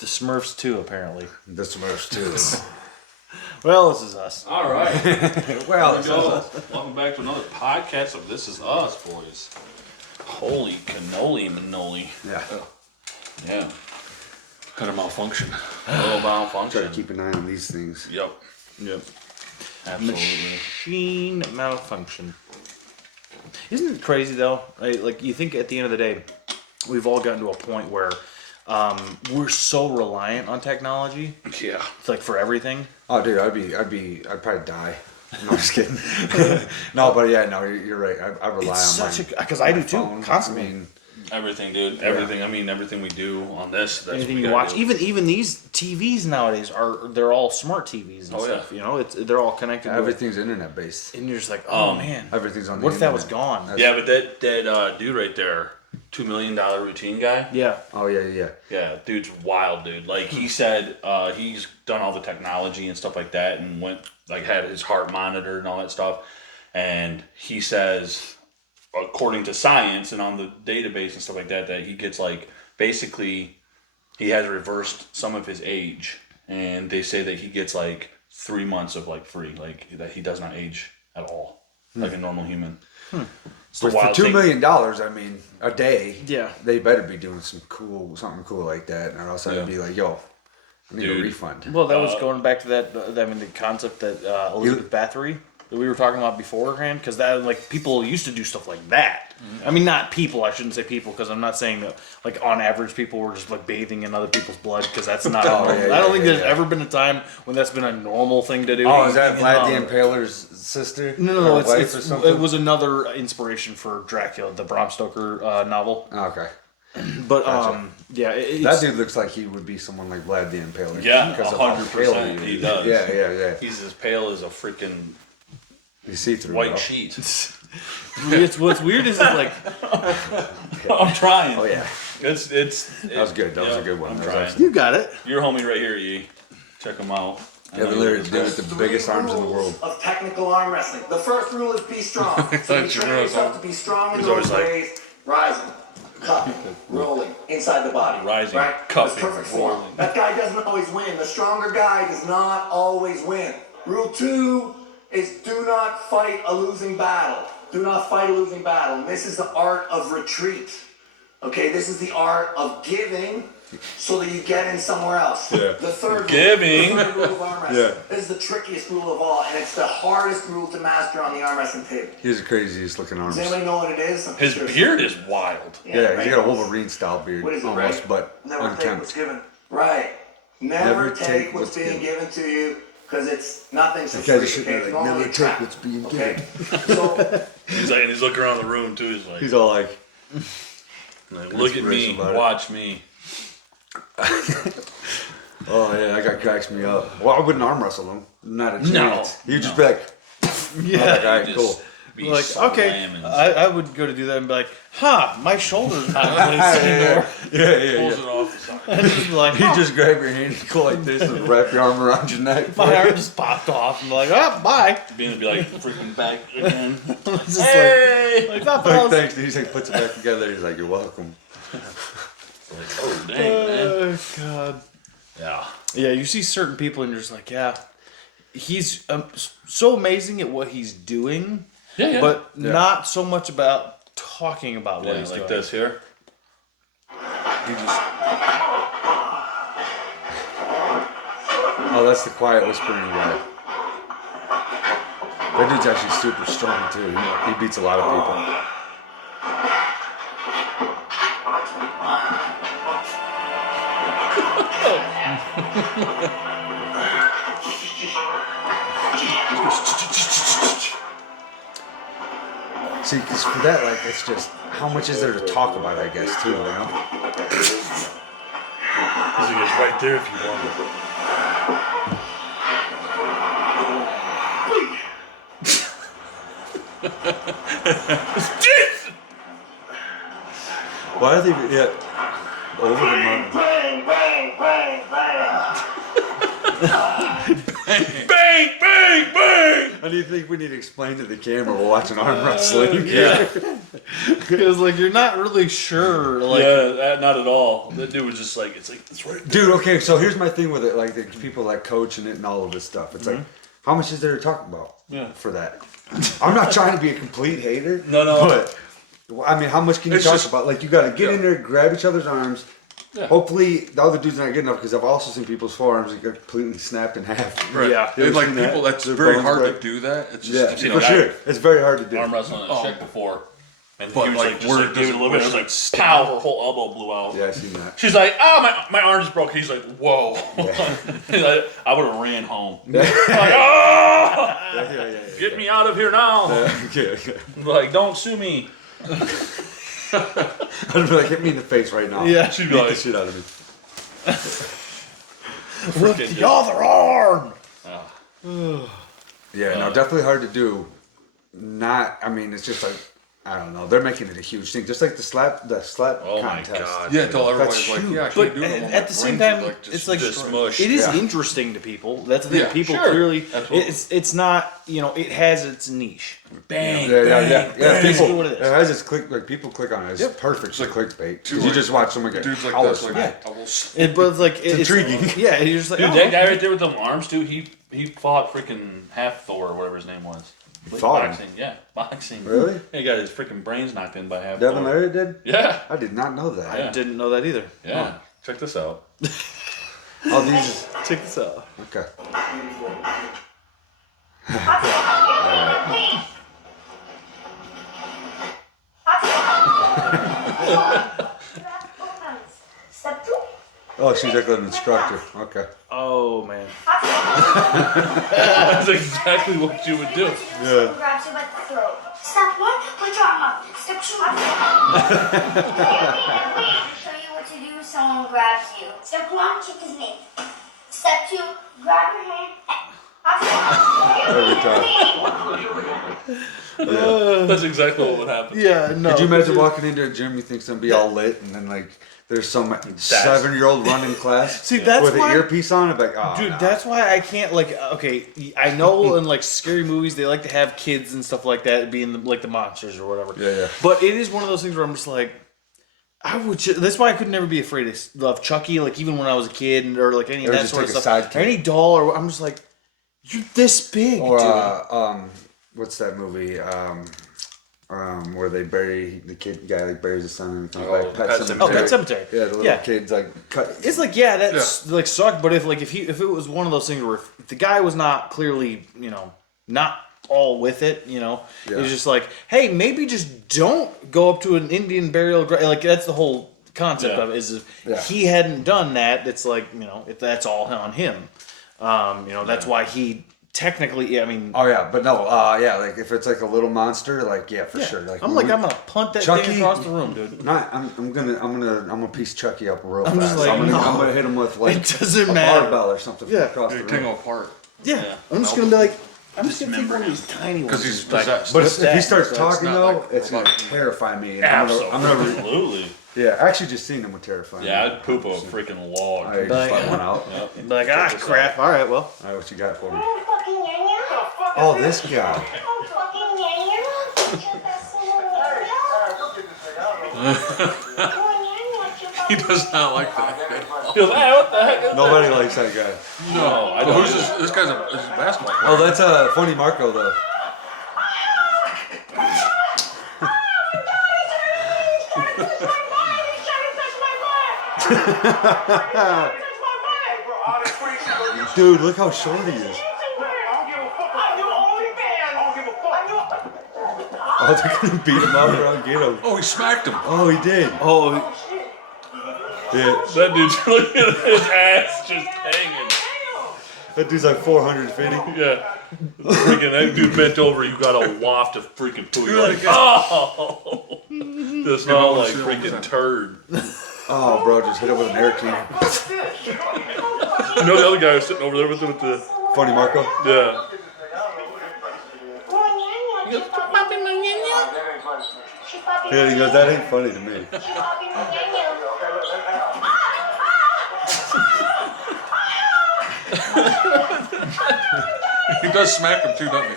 The Smurfs too, apparently. The Smurfs too. Well, this is us. All right. Well, Here we go. Welcome back to another podcast of This Is Us, boys. Holy cannoli manoli. yeah. Yeah. Had a malfunction. A little Try malfunction. to keep an eye on these things. Yep. Yep. Absolutely. Machine malfunction. Isn't it crazy though? Right? Like you think at the end of the day, we've all gotten to a point where we're so reliant on technology. Yeah. It's like for everything. Oh, dude, I'd probably die. No, I'm just kidding. No, but yeah, no, you're right. I rely It's on such my a because I do my too phone. constantly. I mean, Everything, dude. Everything. I mean, everything we do on this. That's Anything what we you gotta watch, do. even these TVs nowadays they're all smart TVs and Oh, stuff. yeah. You know, they're all connected. everything's internet based. and you're just like, oh man, Everything's on the what if that was internet. gone? That's- Yeah, but that dude right there, $2 million routine guy. Yeah, Oh yeah. Yeah, dude's wild, dude. Like he said, he's done all the technology and stuff like that, and had his heart monitored and all that stuff. And he says, according to science and on the database and stuff like that, that he gets basically he has reversed some of his age, and they say that he gets 3 months of free, that he does not age at all, like a normal human. It's the But for wild $2 thing. million, I mean, a day. Yeah. They better be doing something cool like that, or else I'd Yeah. be like, yo, I need a Dude. refund. well, that was going back to that. I mean, the concept that Elizabeth Bathory that we were talking about beforehand, because that people used to do stuff like that. I mean, not people. I shouldn't say people, because I'm not saying that on average people were just bathing in other people's blood, because that's not. Oh, yeah, I don't think yeah, there's yeah. ever been a time when that's been a normal thing to do. Oh, is that And, Vlad the Impaler's sister? No, Or wife or it's something? it was another inspiration for Dracula, the Bram Stoker novel. Oh, okay. But Gotcha. yeah, That dude looks like he would be someone like Vlad the Impaler. Yeah, because of how 100% pale he is. does. Yeah. He's as pale as a freaking You see through white sheet. what's weird is that I'm trying. Oh yeah, It's that was good. That was a good one. I'm That was trying. actually- you got it. Your homie right here, E. Check him out. Yeah, the lyrics dude with the biggest arms in the world. Of technical arm wrestling. The first rule is be strong. So you That's train true. yourself to be strong in He's those always ways. Rising, cupping, rolling inside the body. Rising, right? cupping, That's perfect form. rolling. That guy doesn't always win. The stronger guy does not always win. Rule 2 is do not fight a losing battle. Do not fight a losing battle. And this is the art of retreat. Okay, this is the art of giving so that you get in somewhere else. Yeah. The third Giving. Rule, the third rule of arm wrestling. Yeah. This is the trickiest rule of all, and it's the hardest rule to master on the arm wrestling table. He's the craziest looking arms. Does anybody know what it is? I'm His sure- beard is wild. Yeah, right? he's got a Wolverine style beard, What is it, almost, right? but Never take what's unkempt. given. Right. Never take what's being given to you, because it's nothing's for That guy's free. sitting Okay? there It's like, only never a take trap. what's being Okay. given. So He's looking around the room too. He's like, He's all like, look at me, inspiration about it. watch me. oh yeah, that guy cracks me up. Well, I wouldn't arm wrestle him. Not a chance. No, He'd just be like, Yeah. all right, Just cool. be Like, okay, slamming. I would go to do that and be like, my shoulder's not in place anymore. Yeah. Pulls it off. the side. And just be like, You just grab your hand and go like this and wrap your arm around your neck. my arm just popped off. And be like, bye. Being to be like freaking back again. It's just Hey! like "Oh, Like, fellas." thanks, dude. He's like, puts it back together. He's like, you're welcome. Oh dang, man. Oh god. Yeah. Yeah, you see certain people and you're just like, yeah, he's so amazing at what he's doing, Yeah. but not so much about talking about what Yeah, he's like doing. this here. He just, Oh, that's the quiet whispering guy. That dude's actually super strong too. He beats a lot of people. See, because for that, it's just how much is there to talk about? I guess too, you know. He's like, right there if you want it. Why are they? Yeah, over the mountain. bang, bang, bang, bang. Bang, bang, bang! How do you think we need to explain to the camera we're watching arm wrestling? Yeah. Because like you're not really sure. Like not at all. That dude was just like, it's right. Dude, okay, so here's my thing with it. Like, the people like coaching it and all of this stuff. It's like, how much is there to talk about for that? I'm not trying to be a complete hater. No. But, I mean, how much can you It's talk just- about? Like, you got to get in there, grab each other's arms. Yeah. Hopefully, the other dude's not good enough because I've also seen people's forearms that get completely snapped in half. Right. Yeah. And like seen that? people, that's Their very bones hard break. to do that. It's Yeah, just, seen for a guy- sure. It's very hard to do. Arm wrestling at Oh. chick before. And But, he was like, like, just where like, does gave it a it- little where bit. It was does like, it stop? pow, her whole elbow blew out. Yeah, I've seen that. She's like, my arm just broke. He's like, whoa. I would have ran home. Like, oh, Yeah. get me out of here now. Okay. Like, don't sue me. I'd be like, hit me in the face right now. Yeah. She'd be Beat the like, shit out of me. with the other arm. Yeah, no, definitely hard to do. I mean, it's just like, I don't know. They're making it a huge thing. Just like the slap Oh my contest. God. yeah, until everybody's That's like, huge. yeah, I But can't do it. no more. at the My same brains are, time, just it's like just mush. it is Yeah. interesting to people. That's the thing. Yeah, People sure. clearly, Absolutely. it's not. It has its niche. Bang. Yeah. Basically People, what it it is. has its click. Like people click on it. It's perfect for clickbait. 'Cause you just watch someone get dudes like power this, like, smacked. I will But it's like it's intriguing. Yeah, you're just like Dude, oh, that guy right there with them arms, dude, he fought freaking half Thor or whatever his name was. fought him? boxing. Yeah, boxing. Really? He got his freaking brains knocked in by half Devin Thor. Larry did? Yeah. I did not know that. I didn't know that either. Yeah. Check this out. Oh, these. Check this out. Okay. Step two. Oh, she's like an instructor. Okay. Oh man. That's exactly what you would do. Yeah. Grabs you by the throat. Step one, put your arm up. Step two, show you what to do if someone grabs you. Step one, kick his knee. Step two, grab your hand. Every time. That's exactly what would happen. Yeah. No. Could you imagine walking into a gym, you think something be all lit, and then like there's some 7-year-old running class See, that's with why- an earpiece on? I'm like, oh, Dude, no. that's why I can't like. Okay, I know in like scary movies they like to have kids and stuff like that being like the monsters or whatever. Yeah. But it is one of those things where I'm just like, I would. That's why I could never be afraid of Chucky. Like even when I was a kid or like any of Or that just sort of take a stuff, sidekick. or any doll or I'm just like, you're this big, Or dude. what's that movie? Where they bury the kid guy like buries his son and it comes Oh, back. Pet Pet Sematary. Oh, Pet Cemetery. Yeah, the little Yeah. kids like cut. It's like that's like sucked. But if it was one of those things where if the guy was not clearly not all with it, Yeah. it's just like, hey, maybe just don't go up to an Indian burial grave. Like that's the whole concept Yeah. of it. Is if Yeah. he hadn't done that, it's like if that's all on him. That's why he technically. I mean, Oh yeah, but no, yeah, like if it's like a little monster, like yeah, for sure. Like I'm gonna punt that Chucky- thing across the room, dude. Not, I'm gonna piece Chucky up real I'm fast. just like, I'm no. gonna hit him with like It doesn't a matter. barbell or something from Yeah. across the Take them room. apart. Yeah, I'm just gonna be like, I'm just gonna take one of these tiny ones. Because he's and, like, possessed. But if he that, starts so it's talking not though, like it's gonna robotic. terrify me. And I'm gonna Absolutely. yeah, actually just seeing him would terrify me. Yeah, I'd poop a freaking log. I just Like- let one out. Yep. be like, crap. All right, well. All right, what you got for me? Fucking Yanya. Oh, this guy. Fucking Yanya. He does not like that. He goes, hey, what the heck? is Nobody likes that guy. No, I But don't. who's this? This guy's a basketball player. Oh, that's Funny Marco though. Dude, look how short he is. Oh, they're gonna beat him up, bro. Get him. Oh, he smacked him. Oh, he did. Oh, Yeah. That dude's looking at his ass just hanging. That dude's like 450. Yeah. Freaking that dude bent over, you got a waft of freaking poo. You're like, oh! This smell like freaking turd. Oh, bro, just hit him with an air can. You know the other guy was sitting over there with the Funny Marco. yeah. Yeah, he goes, that ain't funny to me. He does smack him too, doesn't he?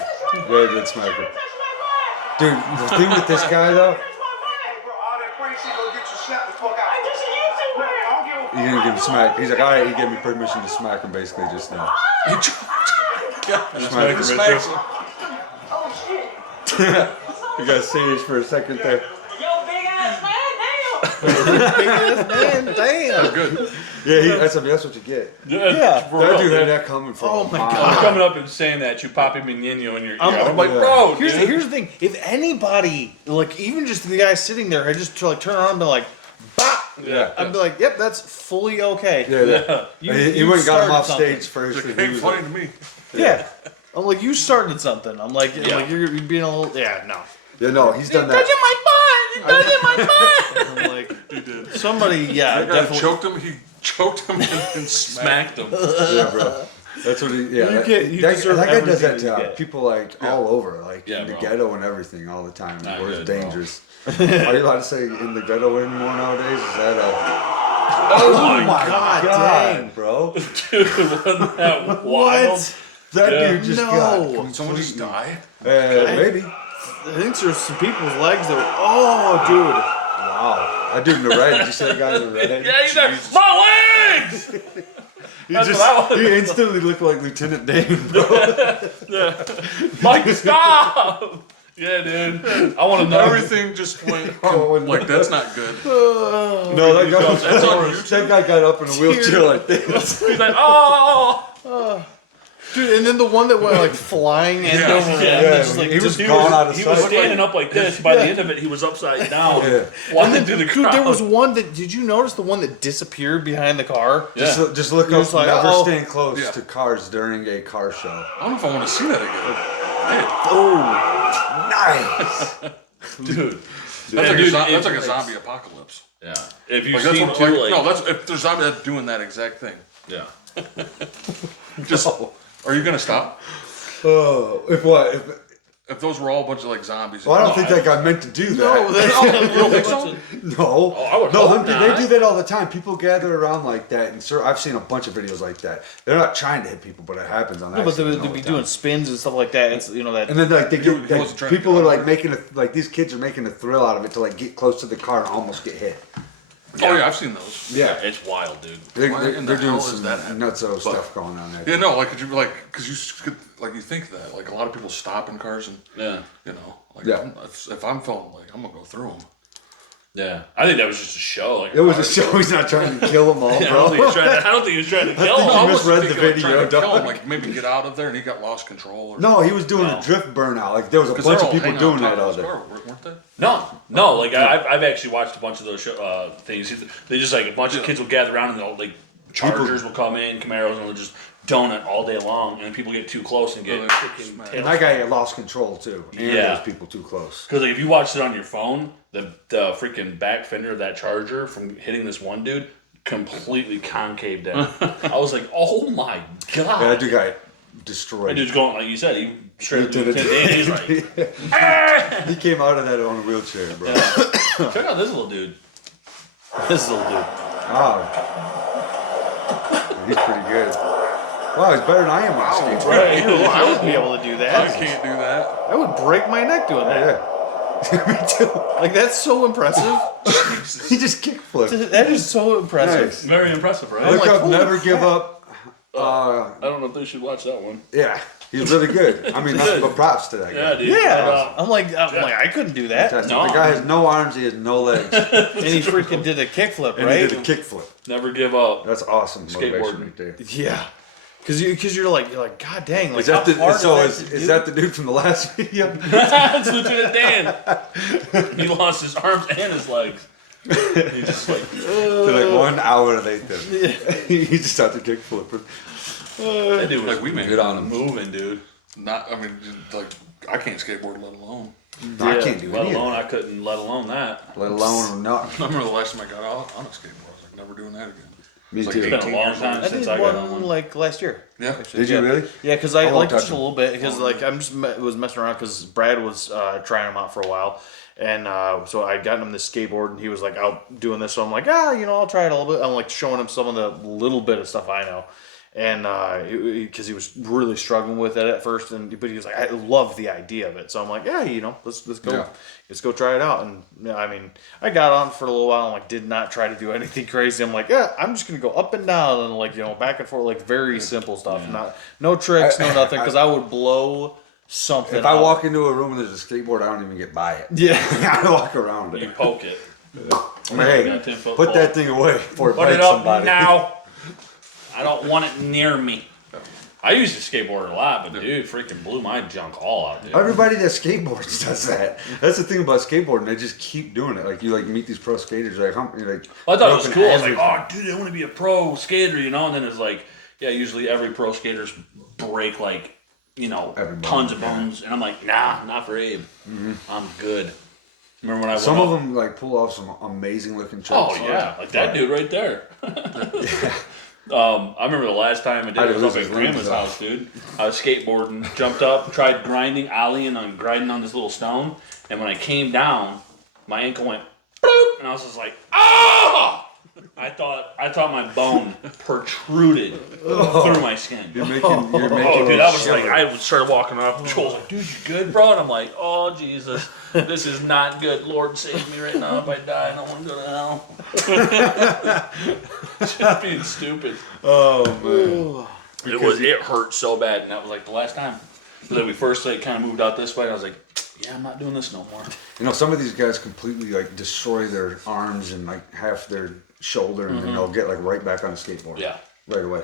Yeah, he did smack him. Dude, the thing with this guy though, You're gonna give him smack. He's like, all right. He gave me permission to smack him basically just now. He choked. Yeah, Smack him. smacks him. Oh shit. You got serious for a second there. Yo, big ass man, damn. Damn. Good. Yeah, that's what you get. Yeah. for That real, dude dude. had that coming from. Oh my a mile. God. I'm coming up and saying that Chupapi Menino in your ear. I'm like, Yeah. bro, Here's dude. the thing. If anybody, like even just the guy sitting there, I just like turn around and be like, bah! Yeah. I'd be like, yep, that's fully okay. Yeah. He went and got him off started stage first. It and he ain't was funny like- to me. Yeah. I'm like, you started something. I'm like, Yeah. you're being a little, yeah, no. Yeah, no, he's done that. my butt. It's touching my butt. I'm like, somebody, yeah, That guy definitely. choked him. He choked him and smacked Smacked him. Yeah, bro. That's what he. Yeah, You that deserve guy does that everything to you get. people like all over, like Yeah, in the bro. ghetto and everything, all the time. Not Where it's good, bro. dangerous. Are you allowed to say in the ghetto anymore nowadays? Is that a? Oh my God dang. bro! dude, wasn't that wild? What? That Yeah. dude just No. got. Did someone just die? Maybe. I think there's some people's legs that were, oh, dude. Wow. That dude in the red. Did you say that guy in the red? Yeah, he's like, my legs! He That's just what I was- he instantly looked like Lieutenant Dane, bro. Mike, stop! Yeah, dude. I want to know. Everything just went like that's not good. No, that guy, That's on YouTube. that guy got up in a wheelchair like this. He's like, oh! Dude, and then the one that went like flying end over end. Yeah, just, like, he was just- gone out of He was sight. standing up like this. By the end of it, he was upside down. Yeah. Flying through the crowd. Dude, there was one that, did you notice the one that disappeared behind the car? Yeah. Just look You're up. just like, Never uh-oh. stand close Yeah. to cars during a car show. I don't know if I want to see that again. Oh, Nice. Dude. That's, like, dude, that's like a it- zombie apocalypse. Yeah. If you've Like that's seen what, too, like, like, no, that's if there's zombie that's doing that exact thing. yeah. Just are you gonna stop? Oh, if what? If those were all a bunch of like zombies. Well, I don't think that guy meant to do that. no, that's You don't think so? No, I would no, hope they not. do that all the time. People gather around like that, and sir, I've seen a bunch of videos like that. They're not trying to hit people, but it happens on that. but they'd be doing spins and stuff like that. It's, you know, that. And then like they He get wasn't like, trying to people get are out. like making a like these kids are making a thrill out of it to like get close to the car and almost get hit. Oh yeah, I've seen those. Yeah, It's wild, dude. Why in the they're doing hell is some that happening? nutso stuff going on there. Yeah, no, like could you like because you could like you think that like a lot of people stop in cars and Yeah. you know like Yeah. if I'm feeling like I'm gonna go through them. Yeah. I think that was just a show. Like, It was a show. He's not trying to kill them all, I don't think he bro. was trying to, I don't think he was trying to kill think him. he misread the video, Trying to kill dog. him, like maybe get out of there, and he got lost control. Or No, he was doing No. a drift burnout. Like there was a 'Cause bunch they're of all people hanging doing on that top of all his day. car, weren't they? No. Like I've actually watched a bunch of those things. They just like a bunch of kids will gather around and they'll like Chargers will come in, Camaros, and they'll just donut all day long, and people get too close and get Really freaking smack. And that guy lost control too. And Yeah. there was people too close. Because like, if you watched it on your phone, the freaking back fender of that Charger from hitting this one dude completely concaved down. I was like, oh my god! Yeah, that dude got That destroyed. dude's going like you said. He straight He to did the it. he's like, He came out of that on a wheelchair, bro. check out this little dude. This little dude. Wow. He's pretty good. Wow, he's better than I am on a skateboard. Right. I would be able to do I that. can't do that. I would break my neck doing that. Yeah. Me too. Like, that's so impressive. He just kickflipped. That is so impressive. Nice. Very impressive, right? Look like, up, holy never give up. I don't know if they should watch that one. Yeah, he's really good. I mean, nothing but props to that guy. Yeah, dude. Yeah. I'm like, I couldn't do that. Fantastic. No. The guy has no arms, he has no legs, and And he freaking did a kickflip, he right? did a kickflip. Never give up. That's awesome motivation Skateboarding. right there. Yeah. Because you're like, god dang. Like, Is that how hard is that the dude from the last video? That's Lieutenant Dan. He lost his arms and his legs. He just like They're like 1 hour later. He just started kickflipping. that dude was Like we made Good on him. moving, dude. Not. I mean, like I can't skateboard, let alone. No, I can't do Let any of alone that. I couldn't. Let alone that. Let alone not. I remember the last time I got out on a skateboard. I was like, never doing that again. Me It's like too. It's been a 18 long years time I since did I got on one one. like last year. Yeah. Did you really? Yeah, because I won't liked touch just a them. little bit because like I'm just was messing around because Brad was trying them out for a while, and so I'd gotten him this skateboard and he was like out doing this, so I'm like I'll try it a little bit. I'm like showing him some of the little bit of stuff I know, and because he was really struggling with it at first, but he was like, I love the idea of it. So I'm like, yeah, let's go try it out. And I mean, I got on for a little while. And like, did not try to do anything crazy. I'm like, yeah, I'm just gonna go up and down and like back and forth, like very simple stuff, no tricks, no nothing, because I would blow something. If I walk into a room and there's a skateboard, I don't even get by it. Yeah. I walk around You it. poke it. I'm like, hey, Got 10-foot put pole. that thing away before it Put bites it up somebody. now. I don't want it near me. I used to skateboard a lot, but dude, freaking blew my junk all out, dude. Everybody that skateboards does that. That's the thing about skateboarding. They just keep doing it. Like you meet these pro skaters. You're like, Well, I thought it was broken cool. I was like, average. oh, dude, I want to be a pro skater, And then it's like, yeah, usually every pro skaters break like, Every tons bone, of bones, and I'm like, nah, not for Abe. I'm good. Remember when I Some went of up? them like pull off some amazing looking tricks. Oh yeah, like that dude right there. I remember the last time I did it was up at Grandma's house, dude. I was skateboarding, jumped up, tried grinding, ollieing on grinding on this little stone, and when I came down, my ankle went boop, and I was just like, ah! I thought my bone protruded through my skin. You're making. Oh, dude, I was like, I started walking up. Joel's like, dude, you good, bro? And I'm like, oh, Jesus, this is not good. Lord, save me right now. If I die, I don't want to go to hell. Just being stupid. Oh man. It hurt so bad, and that was like the last time. But then we first kind of moved out this way. I was like, yeah, I'm not doing this no more. Some of these guys completely like destroy their arms and like half their shoulder, and then they'll get like right back on the skateboard. Yeah. Right away.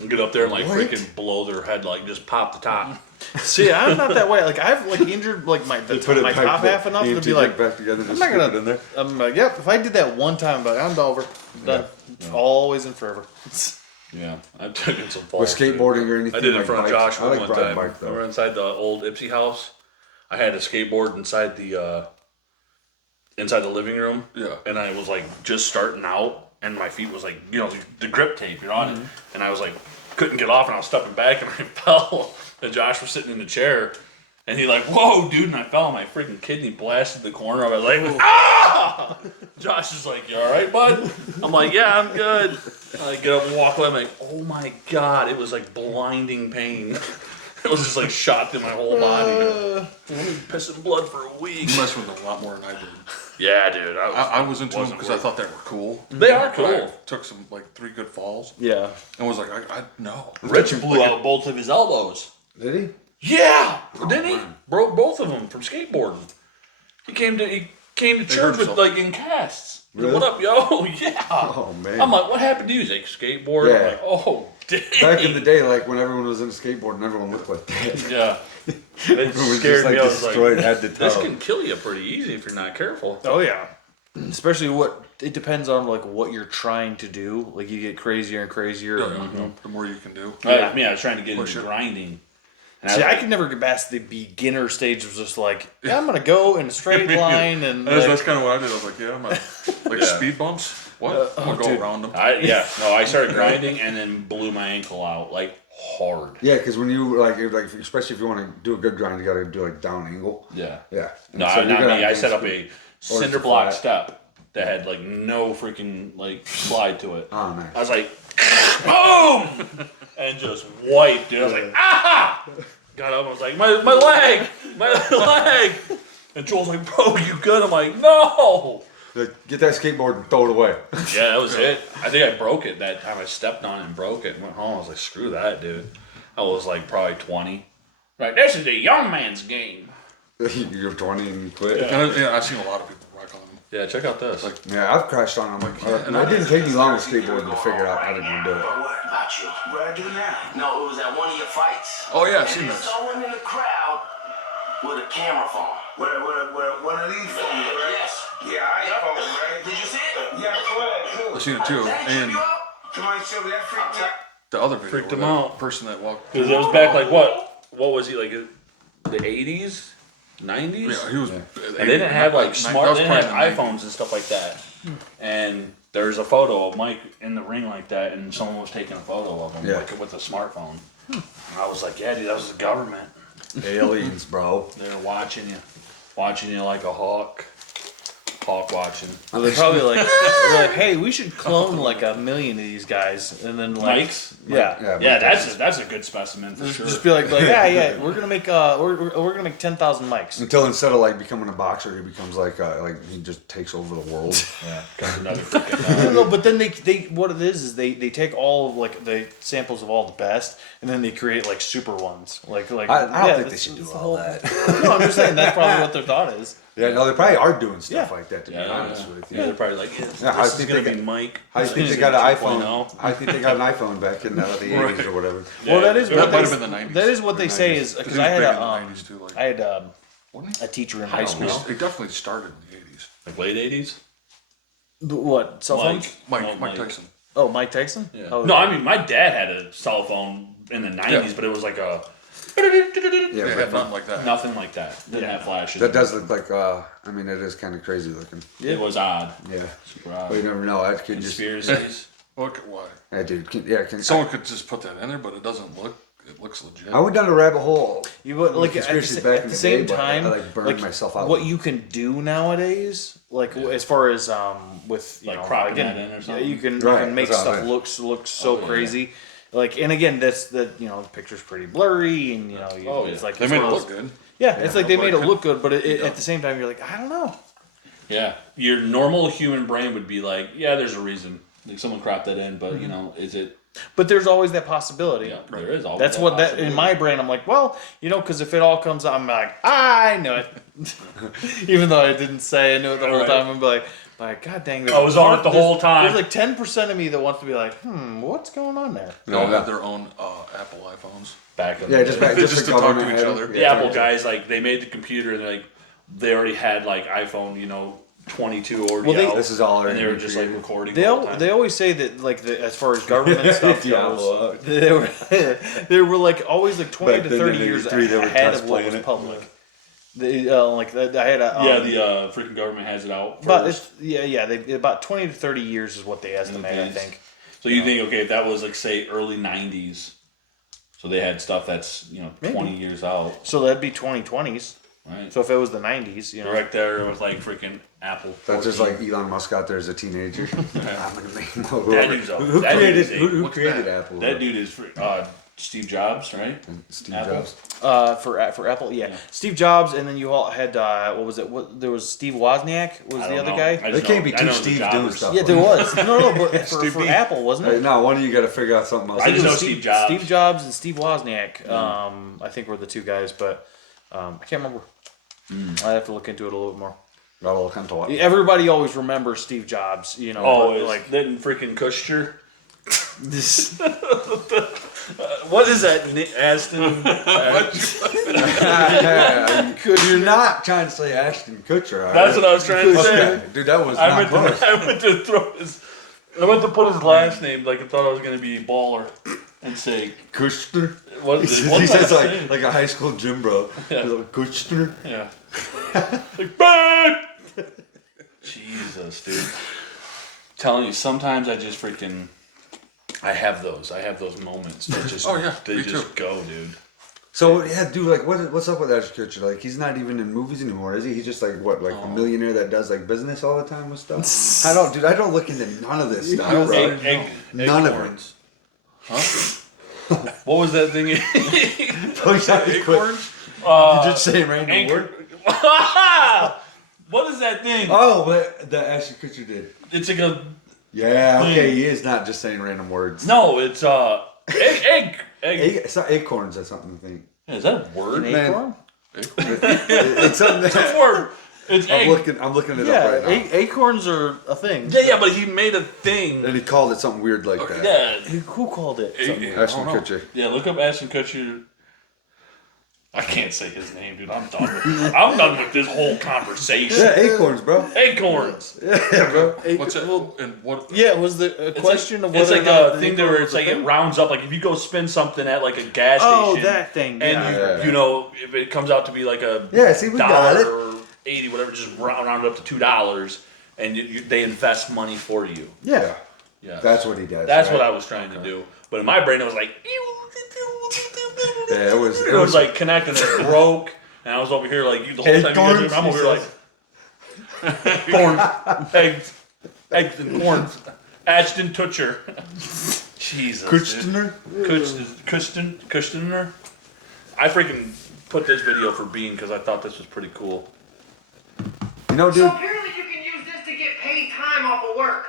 And get up there and like What? freaking blow their head, like just pop the top. See, I'm not that way. Like I've like injured like my back top half enough to be like, back together. I'm not gonna. In there. I'm like, yep. If I did that one time, but I'm over, done, always and forever. Yeah, I've taken some falls. With skateboarding or anything. I did it in like front of bikes. Josh I like one riding time. bike, though. Remember inside the old Ipsy house? I had a skateboard inside the living room. Yeah. And I was like just starting out, and my feet was like the grip tape, you're on it, and I was like couldn't get off, and I was stepping back, and I fell. And Josh was sitting in the chair, and he like, whoa, dude, and I fell, and my freaking kidney blasted the corner. I was like, ah! Josh is like, you all right, bud? I'm like, yeah, I'm good. I get up and walk away. I'm like, oh my god, it was like blinding pain. It was just like shot through my whole body. I'm pissing blood for a week. You messed with them a lot more than I did. Yeah, dude. I was into them wasn't because I worth thought they were cool. They are But I cool. took some like 3 good falls Yeah. and was like, I no. Rich blew out both of his elbows. Did he? Yeah, didn't he? Broke both of them from skateboarding. He came to church hurt with himself. like in casts. Really? What up, yo? Yeah. Oh man. I'm like, what happened to you? He's like, skateboard. I'm Yeah. like, oh, dang. Back in the day, like when everyone was into skateboard and everyone looked like that. Yeah. It Everyone was scared just like me. I was destroyed like, head to this toe. can kill you pretty easy if you're not careful. Oh yeah. Especially it depends on like what you're trying to do. Like you get crazier and crazier. The more you can do. I was trying to get Push into it. grinding. And See, was I like, could never get past the beginner stage. Of just like, yeah, I'm gonna go in a straight line and That's like, kind of what I did. I was like, yeah, I'm like Yeah. speed bumps. What? I'm gonna go dude. around them. I started grinding and then blew my ankle out like hard. Yeah, because when you like especially if you want to do a good grind, you got to do like down angle. Yeah. Yeah. No, So not you're gonna me. I have set up things- a or cinder it's block flat. step that had like no freaking like slide to it. Oh, nice. I was like, boom, and just wiped, dude. I was like, ah! Got up. I was like, my leg, my leg. And Joel's like, bro, you good? I'm like, no. Like, get that skateboard and throw it away. Yeah, that was it. I think I broke it that time. I stepped on it and broke it and went home. I was like, screw that, dude. I was like probably 20. Like, this is a young man's game. You're 20 and you quit. Yeah. And I've seen a lot of people rock on them. Yeah, check out this. Like, Yeah, I've crashed on them. And it didn't take me long with skateboarding to figure out I didn't want to do it. What about you? What I do now? No, it was at one of your fights. oh yeah, I've And seen there's this. someone in the crowd with a camera phone. One of these phones, right? Yes. Yeah, iPhone, right? Did you see it? Yeah, correct. I've seen it too. That And trip you up? Somebody showed me that freak out. the other video, Freaked where him that out. person that walked. Because it was back like what was he like the 80s, 90s? Yeah, he was. And they didn't have like smart, they didn't have iPhones and stuff like that. And there's a photo of Mike in the ring like that, and someone was taking a photo of him Yeah. like with a smartphone. And I was like, yeah, dude, that was the government. Aliens, bro. They're watching you like a hawk. hawk watching. They're probably they're like, hey, we should clone like 1 million of these guys, and then like, Mikes? yeah, Yeah, that's a good specimen for sure. just be like, yeah, we're gonna make we're gonna make 10,000 mics. Until instead of like becoming a boxer, he becomes like he just takes over the world. Yeah, comes another freaking. No, but then they what it is they take all of like the samples of all the best, and then they create like super ones. Like I don't think they that's- should do that's the all whole- that. No, I'm just saying that's probably what their thought is. Yeah, no, they probably are doing stuff Yeah. like that. To be Yeah, honest with you. yeah, they're probably like, Yeah, I this is think gonna they be got- Mike. I think they got an iPhone. I think they got an iPhone back in the 80s or whatever. Well, that is Yeah, what That might they, have been the 90s. that is what they say 90s. is because he I was had big a in the 90s too, like, I had wasn't he? a teacher in high He school. he definitely started in the 80s. Like late 80s? What cell phones? Mike Tyson. Oh, Mike Tyson. Yeah. Oh, No, I mean, my dad had a cell phone in the 90s, Yeah. but it was like a. Yeah, They had but nothing like that. Nothing like that. Didn't have flashes. that does look like. I mean, it is kind of crazy looking. It was odd. Yeah, Super odd. but you never know. That kid just. Conspiracies. Look, why? Yeah, dude. Can, Someone could just put that in there, but it doesn't look. It looks legit. I went down a rabbit hole. You would like at the, Conspiracies back in at the the same day, but time, I, like, burned myself out. What you can do nowadays, like as far as with you Like know, cropping again, that in or yeah, something? you can Right, make that's what I stuff mean. look so yeah. crazy. Like, and again, that's the the picture's pretty blurry, and Oh, it's yeah. like They as made it far look as- good. Yeah, it's like they Like, made it look good, but at the same time, you're like, I don't know. Yeah. Your normal human brain would be like, yeah, there's a reason. Like someone cropped that in, but you know, is it? But there's always that possibility. Yeah, there is always. That's what that in my brain. I'm like, well, because if it all comes out, I'm like, I know it. Even though I didn't say I knew it the whole Right. time, I'm like, God dang it! I was on it the whole time. There's like 10% of me that wants to be like, what's going on there? They all Yeah. had their own Apple iPhones. back in Yeah, the just day. back Just just to the talk to government each had other. them. The Yeah, Apple yeah. guys, like they made the computer and they already had like iPhone, 22 already Well, they- out. This is all and they were already just like created. recording. They the whole time. they always say that like as far as government stuff Diablo. goes, they were like always like 20 Back to then, 30 in years 83, they were ahead test of what playing was it. public. They I had a yeah, the freaking government has it out. But First. they about 20 to 30 years is what they estimate. I Okay. think. So you think, okay, if that was like say early 90s, so they had stuff that's 20 years out, So that'd be 2020s. right? So if it was the 90s, Right there with like freaking Apple. That's just 14. like Elon Musk out there as a teenager. I'm gonna make him over. That dude's a- Who that created dude's a- who what's created that? Apple? That dude is Steve Jobs, right? Steve Apple? Jobs. for Apple, yeah. Steve Jobs, and then you all had what was it? What there was Steve Wozniak was I the don't other know. guy. I just There can't be I two know the Steves jobbers. doing stuff. Yeah, there was no, but for Apple wasn't Hey, it? no, one of you got to figure out something else. I just know Steve, Steve Jobs. Steve Jobs and Steve Wozniak. I think were the two guys, but I can't remember. I have to look into it a little bit more. Gotta look into it. Everybody always remembers Steve Jobs, Oh, but, is like didn't freaking Kushner? this. What is that, Aston? Yeah, you're not trying to say Ashton Kutcher. all That's right? what I was trying to say. Okay, dude, that was I not went, close. to, I went to throw his. I went to put his last name like I thought I was gonna be baller and say Kushner. what He is it? says, What he am I says saying? like a high school gym bro. Yeah. He's like, Kushner. Yeah. Like, bang! Jesus, dude. Telling you, sometimes I just freaking. I have those moments that just. Oh, yeah, They me just too. go, dude. So yeah, dude, like what's up with Ashton Kutcher? Like he's not even in movies anymore, is he? He's just like a millionaire that does like business all the time with stuff. I don't look into none of this stuff. bro. None of it. Acorns. Huh? What was that thing? Please have to quit. Uh, You just say random Anchor. word. What is that thing? Oh, but that Ashton Kutcher did. It's like a Yeah, okay, he is not just saying random words. no. It's egg. It's not acorns or something. I think Is that a word? An Man. acorn? it's something. It's That, a word. It's egg. I'm looking it Yeah, up right now. acorns are a thing. Yeah, but he made a thing. And he called it something weird like that. Yeah, Who called it? something? Ashton I don't Kutcher. yeah. Look up Ashton Kutcher. I can't say his name, dude. I'm done with this whole conversation. Yeah, acorns, bro. Acorns. Yeah, bro. What's it? And what? Yeah, was the It's question like, of it's whether like or not a the thing acorn where was it's a like it thing? rounds up. Like if you go spin something at like a gas Oh, station, that thing. and Yeah. if it comes out to be like a Yeah, see, we got it. $1.80, whatever, just round it up to $2, and they invest money for you. Yeah, Yeah, that's what he does. That's right? what I was trying to do. But in my brain, it was like, Yeah, it was. it was like connecting, and it broke, and I was over here like the whole time. You guys, I'm over here like, Corn. Eggs and corn. Ashton Kutcher. Jesus. Kushner? Kushner. I freaking put this video for Bean because I thought this was pretty cool. You know, So dude. apparently you can use this to get paid time off of work.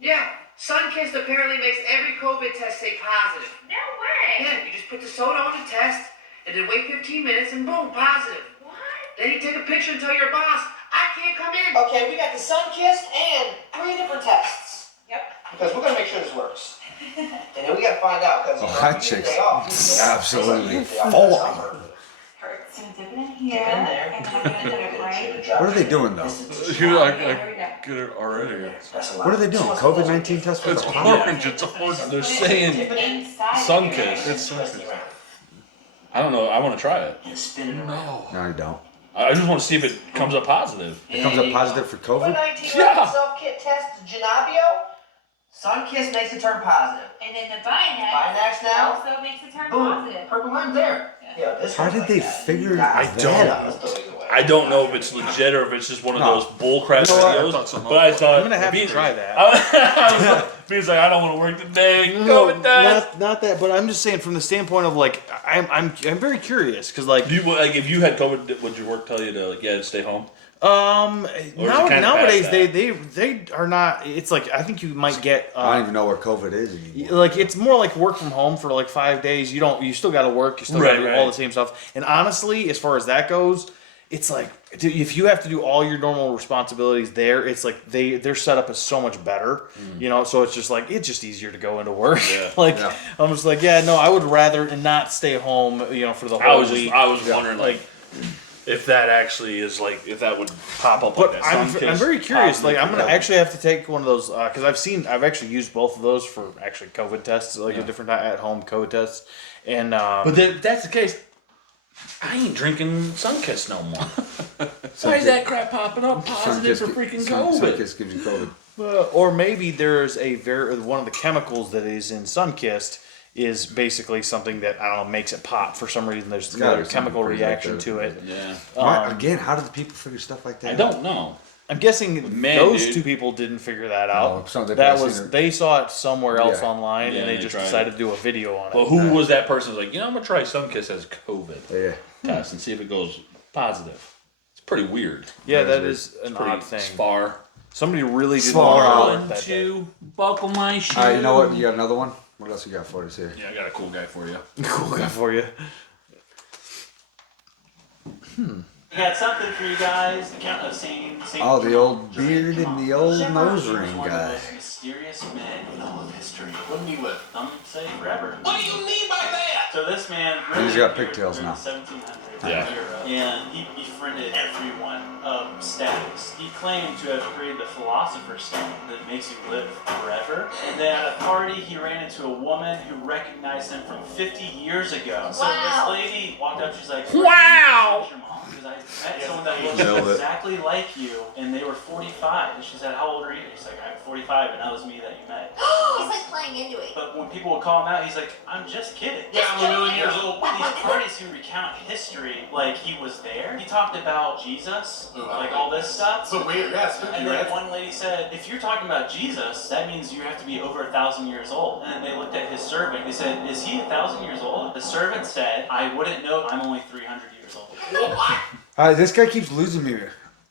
Yeah, Sunkist apparently makes every COVID test say positive. No way. Yeah, you just put the soda on the test, and then wait 15 minutes, and boom, positive. What? Then you take a picture and tell your boss, I can't come in. Okay, we got the Sunkist and 3 different tests. Yep. Because we're gonna make sure this works. And then we gotta find out, because Oh, that chick's absolutely full. So dip it in here. Dip it in there. And then I'm gonna dip it right. What are they doing though? You like There we go. get it already. What are they doing? COVID-19 test for It's the orange. It's orange. They're saying Inside. Sunkist. It's I don't know. I want to try it. And spin it around. No, you don't. I just want to see if it comes up positive. It comes up positive for COVID? COVID-19 Yeah. rapid self-kit test Janabio. Sunkist makes it turn positive. And then the Binax Binax now. also makes it turn Boom. positive. Purple line's there. Yeah, this How one's did like they that. figure I that out? I don't know if it's legit or if it's just one of No. those bullcrap You know what? videos. I thought so. But I thought I'm gonna have to try that. I was like, Bean's like, I don't want to work today. COVID test. not that, but I'm just saying from the standpoint of like I'm very curious because like Do you like if you had COVID? Would your work tell you to like stay home? now, Or is it kinda nowadays past they are not. It's like I think you might get. I don't even know what COVID is anymore. Like it's more like work from home for like 5 days. You still got to work. You still got Right, to do right. all the same stuff. And honestly, as far as that goes, it's like dude, if you have to do all your normal responsibilities there, it's like their setup is so much better. So it's just like it's just easier to go into work. Yeah. Yeah. I'm just like no, I would rather not stay home. For the whole week. I was wondering like if that actually is like if that would pop up. But like that I'm Sunkist very curious. Like, I'm positive. gonna actually have to take one of those because I've actually used both of those for actually COVID tests, like a different at home COVID tests. And But if that's the case, I ain't drinking Sunkist no more. Why is that crap popping up positive for freaking COVID? Sunkist gives you COVID. or maybe there's one of the chemicals that is in Sunkist is basically something that I don't know makes it pop for some reason. There's gotta a be chemical something reaction pretty to it. Yeah, Again, how do the people figure stuff like that I out? don't know. I'm guessing Man, those dude. two people didn't figure that out. No, so they that probably was seen it. they saw it somewhere else Yeah. online, Yeah, and they they just tried decided it. to do a video on it. But who was that person? Who's like, I'm gonna try Sunkist as COVID Yeah. test and see if it goes positive. It's pretty weird. Yeah, That that is is an Pretty odd thing. Spar. Somebody really did Far not out. work that day. buckle my shoe. Alright, you know what? You got another one? What else you got for us here? Yeah, I got a cool guy for you. Cool guy for you. Got something for you guys. Count of same. Oh, the old beard and the old nose ring One of the guy. most mysterious men in all of history. When you live. Some say forever. What do you mean by that? So this man He's really got pigtails in now. the 1700s Yeah. in Europe, and he befriended everyone of status. He claimed to have created the Philosopher's Stone that makes you live forever. And then at a party, he ran into a woman who recognized him from 50 years ago. So Wow. this lady walked up, she's like, Wow. "Where's your mom?" Because I met someone that Nailed looked it. exactly like you, and they were 45. And she said, "How old are you?" He's like, "I'm 45, and that was me that you met." He's like playing into it. But when people would call him out, he's like, "I'm just kidding." Yeah, I'm a million years old. These parties who recount history like he was there. He talked about Jesus, like all this stuff. So weird. Yeah, spooky, And then right? one lady said, "If you're talking about Jesus, that means you have to be over 1,000 years old." And they looked at his servant. They said, "Is he 1,000 years old?" The servant said, "I wouldn't know. I'm only 300 years old." Alright, this guy keeps losing me.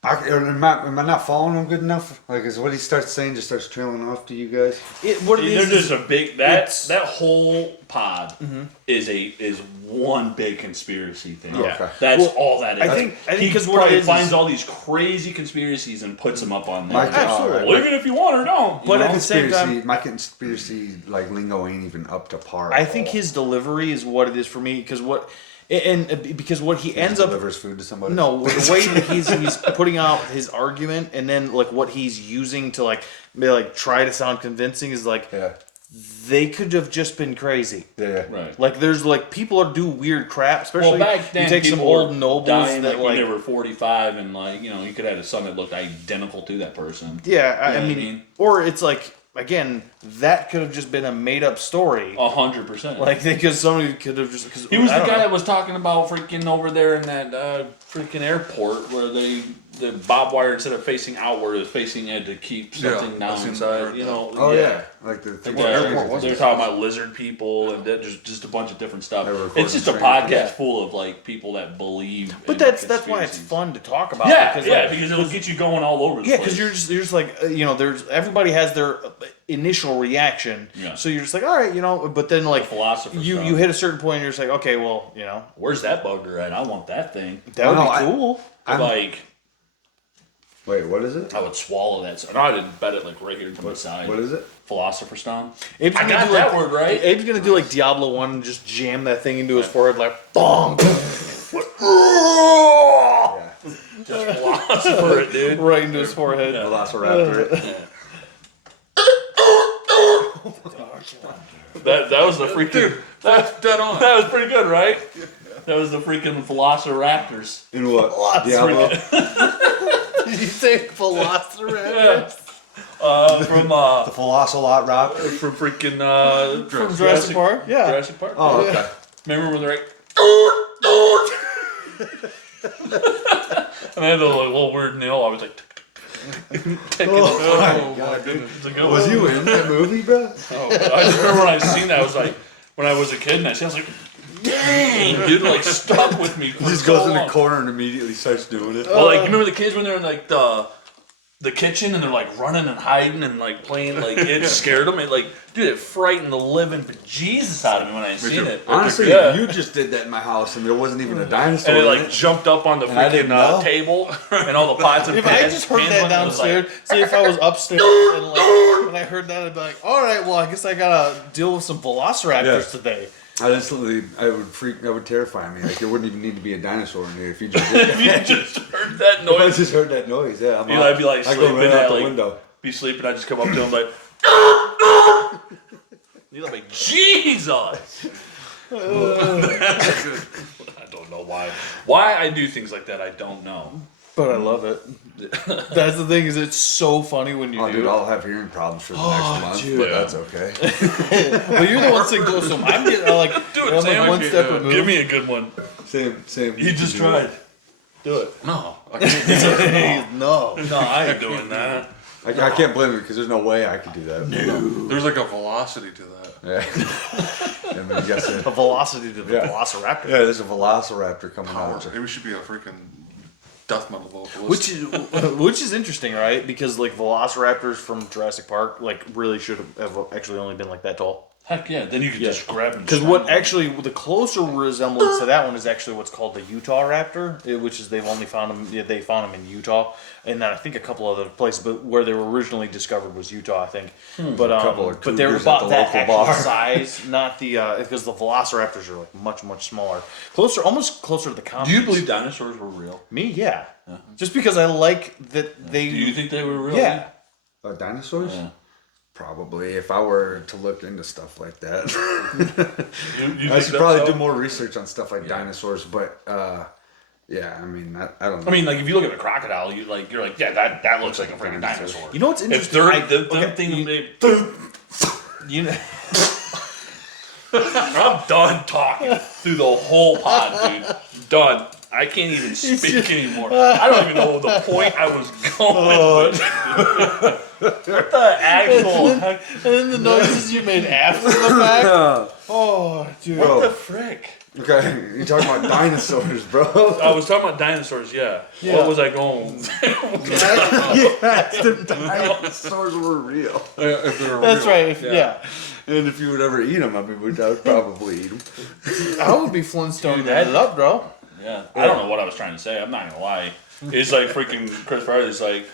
Am I not following him good enough? Like, is what he starts saying just starts trailing off to you guys? What it There's is, just a big that whole pod is one big conspiracy thing. Yeah. Okay. That's Well, all that is. I think he because what probably it is finds all these crazy conspiracies and puts them up on there. Mike, Absolutely. Believe it if you want or don't. But you at know? the same time, my conspiracy like lingo ain't even up to par. I think his delivery is what it is for me because because what he ends up delivers food to somebody. no the way that he's putting out his argument and then like what he's using to like try to sound convincing is like Yeah. they could have just been crazy. Yeah. Right. Like there's like people are do weird crap, especially Well, back then, you take some people were old nobles dying, that when they were 45, and you could have had a son that looked identical to that person. yeah, I You know what I mean, mean? or it's like again that could have just been a made up story. 100%. Like because somebody could have just because He was the guy that was talking about freaking over there in that freaking airport where they the barbed wire instead of facing outward is facing in to keep something I've down seen inside. that. You know. Oh yeah, like the thing. They're talking about lizard people and just a bunch of different stuff. They're recording It's just a training. podcast Yeah. full of like people that believe. But in that's why it's conspiracies. fun to talk about. Yeah, because, yeah, like, because it'll get you going all over the yeah, place. because you're just like there's everybody has their initial reaction. Yeah. So you're just like, all right, but then like philosopher you stuff. you hit a certain point and you're just like, okay, well, Where's that bugger at? I want that thing. that would No, be cool. Like, Wait, what is it? I would swallow that. No, I didn't bet it like right here to my side. What is it? Philosopher's Stone. Abe's I gonna got do that like, word right. Abe's gonna do like Diablo 1 and just jam that thing into his forehead like bong. Just philosopher it, dude. Right into his forehead. Velociraptor. That was the freaking. Dead on. That was pretty good, right? That was the freaking Velociraptors. In what? Diablo. Did you say Velociraptor? Yeah. From The Velocelot Rock. from freaking From Jurassic Park? Yeah. Jurassic Park. Oh, okay. Remember when they're like, and they had the little weird nail. I was like, taking Oh, my God, dude. It's a good Was one. you in that movie, bro? Oh, I just remember when I seen that. I was like, when I was a kid, and I was like, dang, dude, like stuck with me. For He just so goes in the long. corner and immediately starts doing it. Well, like you remember the kids when they're in like the kitchen and they're like running and hiding and like playing, like it scared them. It like, dude, it frightened the living bejesus out of me when I seen it. Honestly, Yeah. you just did that in my house and there wasn't even a dinosaur And it in like it. jumped up on the And I freaking didn't know. table and all the pots and If I pans. just heard pans that went, it was like- downstairs, see if I was upstairs and like when I heard that, I'd be like, all right, well, I guess I gotta deal with some velociraptors Yeah. today. I would terrify me. Like there wouldn't even need to be a dinosaur in here if you just did If you that. just heard that If I noise, just heard that noise, yeah. I'm you know, out. I'd be like I sleeping go right at out the like window. be sleeping. I just come up to him like, you're like Jesus. I don't know why. Why I do things like that, I don't know. But I love it. That's the thing, is it's so funny when you Oh, do dude, it. I'll have hearing problems for the next month, dude. but Yeah. that's okay. But you're the one saying go, so I'm getting like, Do it, I'm Sam. like one step do it. removed. Give me a good one. Same. He just do it. tried. Do it. No, I can't do that. No. No, I ain't doing that. I can't blame it because there's no way I could do that. There's like a velocity to that. Yeah. And then guess it. A velocity to the Yeah. velociraptor. Yeah, there's a velociraptor coming Power. out. Maybe we should be a freaking death metal vocalist. Which is interesting, right? Because like velociraptors from Jurassic Park like really should have actually only been like that tall. Heck yeah. Then you could just grab him. Because what actually the closer resemblance to that one is actually what's called the Utah raptor, which is they've only found them. Yeah, they found them in Utah, and then I think a couple other places, but where they were originally discovered was Utah, I think. But couple of but they were cougars at about the that local actual bar. size, not the because the velociraptors are like much smaller, almost closer to the common. Do you believe dinosaurs were real? Me? Yeah. Just because I like that they. Do you think they were real? Yeah. Dinosaurs? Yeah. Probably. If I were to look into stuff like that, You I think should that's probably so? do more research on stuff like dinosaurs. But yeah, I mean, I don't know. I mean, like if you look at a crocodile, you're like, yeah, that looks like a freaking dinosaur. You know what's If interesting? they're them okay, thing, you know. I'm done talking through the whole pod, dude. Done. I can't even speak anymore. I don't even know the point I was going with. What the actual heck? And then the noises you made after the fact. Oh, dude. What the frick? Okay, you're talking about dinosaurs, bro. I was talking about dinosaurs, yeah. What was I going? Yes, the dinosaurs were real. If they're That's real. right. Yeah. And if you would ever eat them, I would probably eat them. I would be Flintstone Dude, that it up, bro. Yeah. I don't know what I was trying to say. I'm not gonna lie. It's like freaking Chris Farley's like,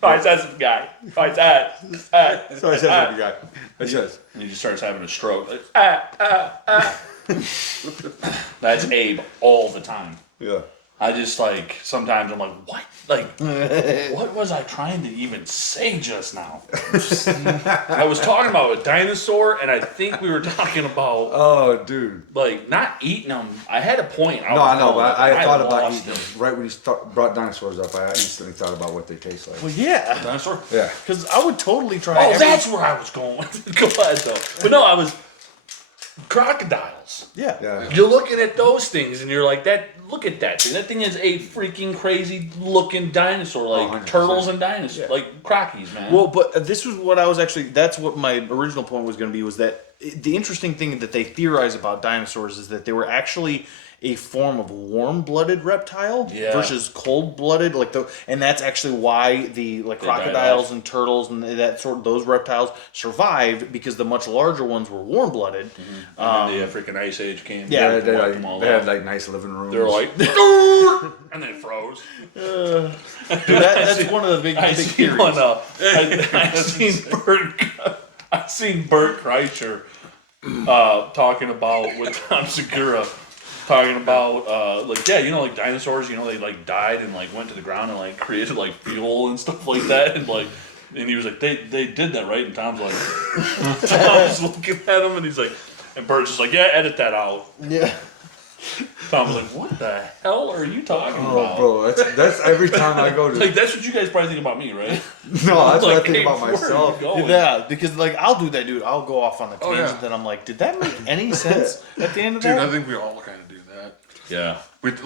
fight that guy. Fight that. So I said to the guy. I says, And he just starts having a stroke. Like, That's Abe all the time. yeah. I just like sometimes I'm like, what? Like, what was I trying to even say just now? I was talking about a dinosaur, and I think we were talking about Oh, dude. like not eating them. I had a point. No, I know, but I thought about lost eating them. them. Right when you brought dinosaurs up, I instantly thought about what they taste like. Well, yeah. Dinosaur. Yeah. Because I would totally try. Oh, every- that's where I was going. Go ahead though. But no, I was. crocodiles. Yeah. You're looking at those things and you're like, look at that thing. That thing is a freaking crazy looking dinosaur, like 100%. turtles and dinosaurs, like crockies, man. Well, but this was what I was actually. That's what my original point was going to be. Was that the interesting thing that they theorize about dinosaurs is that they were actually a form of warm-blooded reptile versus cold-blooded, and that's actually why the crocodiles and turtles and that sort of those reptiles survived, because the much larger ones were warm-blooded. And then the freaking Ice Age came. Yeah, They wiped them all had out. like nice living rooms. They're like, and then froze. Dude, that's one of the big theories. I seen Bert Kreischer talking about with Tom Segura, talking about like dinosaurs, they died and went to the ground and created fuel and stuff like that, and he was like, they did that, right? And Tom's like, Tom's looking at him and he's like, and Bert's just like, yeah, edit that out. Yeah. Tom's like, what the hell are you talking Oh, about? bro, that's every time I go to. That's what you guys probably think about me, right? No, that's what I think hey, about where are myself. you going? Yeah, because I'll do that, dude. I'll go off on a tangent that I'm like, did that make any sense at the end of Dude, that? I think we all kind of do that. Yeah. We and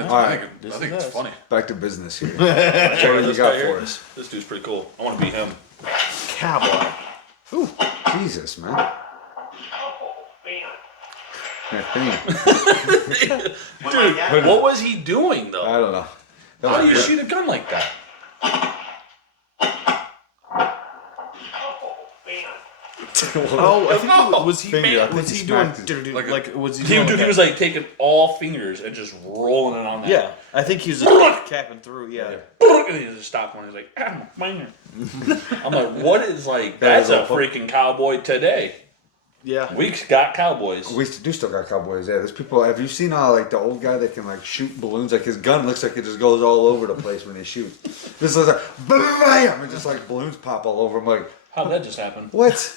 it's, Alright, I think it's funny. Back to business here. What do you got for us? This dude's pretty cool. I want to be him. Cowboy. Ooh, Jesus, man. Yeah, Dude, what was he doing though? I don't know. How do you shoot a gun like that? Oh, I think was he Finger, I think was he he doing smacked it. was he He doing was taking all fingers and just rolling it on that. yeah, I think he was just capping through. Yeah. And he just stopped when he's like, ah, my finger. I'm like, what is that's a freaking cowboy today. Yeah. We got cowboys. We do still got cowboys. Yeah, there's people. Have you seen the old guy that can shoot balloons? His gun looks like it just goes all over the place when he shoots. This is like bam, and just balloons pop all over. I'm like, How'd that just happen? what?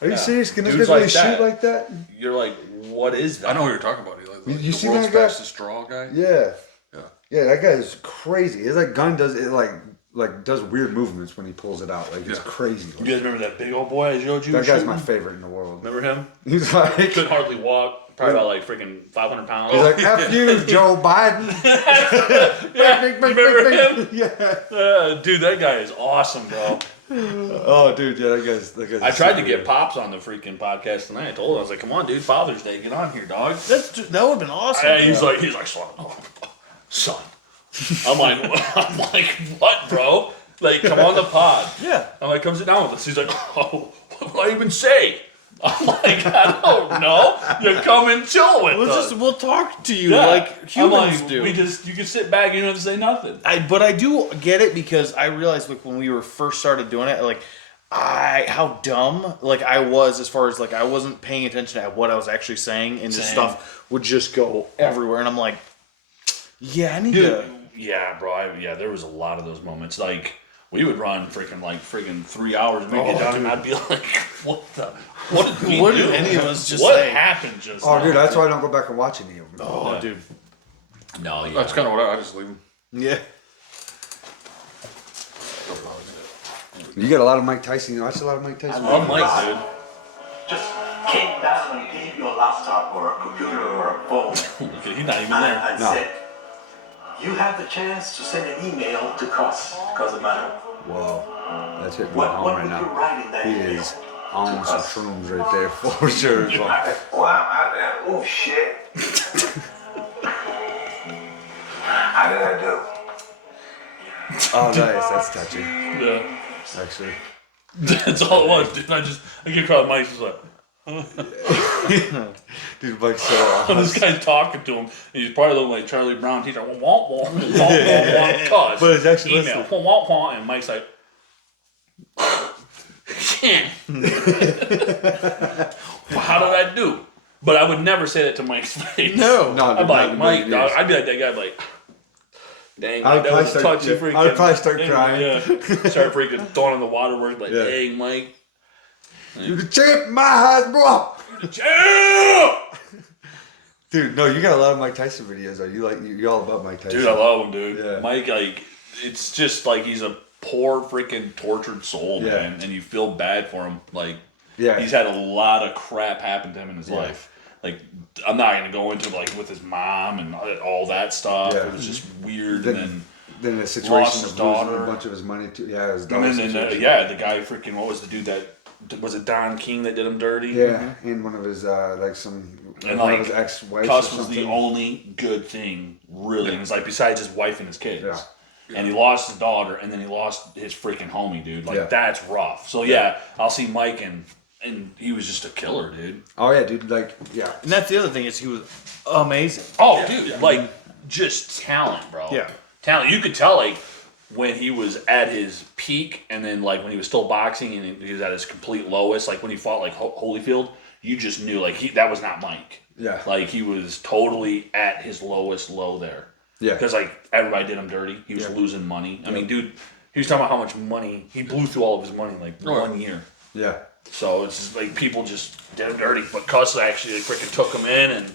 Are you serious? Can this Dudes guy really like that. shoot like that? You're like, what is that? I know what you're talking about. Like, You the see world's that guy? fastest draw guy. Yeah. Yeah. Yeah, that guy is crazy. His gun does it does weird movements when he pulls it out. It's crazy. You guys remember that big old boy I showed you? That guy's shooting? my favorite in the world. Remember him? He's like, Couldn't hardly walk. Probably about freaking 500 pounds. he's like, F you, Joe Biden. Remember him? Yeah. Dude, that guy is awesome, bro. Oh, dude, yeah, that guy's. I tried to get Pops on the freaking podcast tonight. I told him, I was like, come on, dude, Father's Day, get on here, dog. That would have been awesome. And he's like, son. I'm like, what, bro? Come on the pod. Yeah. I'm like, come sit down with us. He's like, oh, what do I even say? I'm like, I don't know. You come and chill with us. We'll talk to you Yeah. like humans I'm like, do. you can sit back, you don't have to say nothing. But I do get it, because I realized when we were first started doing it, how dumb I was, as far as I wasn't paying attention to what I was actually saying, and the stuff would just go everywhere, and I'm like, yeah, I need to. Yeah, bro. There was a lot of those moments. We would run freaking 3 hours, maybe get down, and I'd be like, what did any of us just what say? happened just Oh, now? dude, that's why I don't go back and watch any of them. Oh, dude. No, yeah. That's kind of what I just leave him. Yeah. You got a lot of Mike Tyson. You watch a lot of Mike Tyson. I'm like, dude. Just came down and gave you a laptop or a computer or a phone. He's not even there. And No. said, you have the chance to send an email to Cuss, Matter. Whoa, that's hitting me What home would right you now. write in that He email? is on some shrooms right there for sure. Oh shit. How did I do? Oh, nice. That's touching. Yeah. Actually. That's all it was, dude. I get across Mike's just like, Dude, Mike's so and awesome. this guy's talking to him, and he's probably looking like Charlie Brown teacher. Womp, womp, womp, womp, cuss. But it's actually email. Womp, womp, womp, and Mike's like, how did I do? But I would never say that to Mike's face. No. No, I'm dude, like, not Mike, in dog. years. I'd be like that guy, like, dang, I'd Mike, that probably was a start- touchy yeah, freaking. I'd probably start crying. Yeah. Start freaking throwing in the waterworks, like, Yeah. dang, Mike. You the champ in my eyes, bro. Champ! Dude, no, you got a lot of Mike Tyson videos. Are you all about Mike Tyson? Dude, I love him, dude. Yeah. Mike, it's just he's a poor freaking tortured soul, Yeah. man, and you feel bad for him. Yeah. He's had a lot of crap happen to him in his life. Like, I'm not gonna go into like with his mom and all that stuff. Yeah. It was just weird. Then- and Then the lost situation his of losing daughter. a bunch of his money too. Yeah, his then, daughter. and situation. the guy freaking, what was the dude that was it Don King that did him dirty? Yeah, and one of his And one like, of his ex-wives. Cuss or was the something. only good thing, really. And it's like besides his wife and his kids. Yeah. And he lost his daughter, and then he lost his freaking homie, dude. Like Yeah. that's rough. So yeah, I'll see Mike, and he was just a killer, dude. Oh yeah, dude. Like yeah. And that's the other thing is he was amazing. Oh, dude, like just talent, bro. Yeah. Talent. You could tell like when he was at his peak, and then like when he was still boxing, and he was at his complete lowest. Like when he fought like Holyfield, you just knew like that was not Mike. Yeah. Like he was totally at his lowest low there. Yeah. Because like everybody did him dirty. He was losing money. I mean, dude, he was talking about how much money he blew through all of his money in like 1 year. Yeah. So it's just like people just did him dirty. But Cuss actually freaking took him in and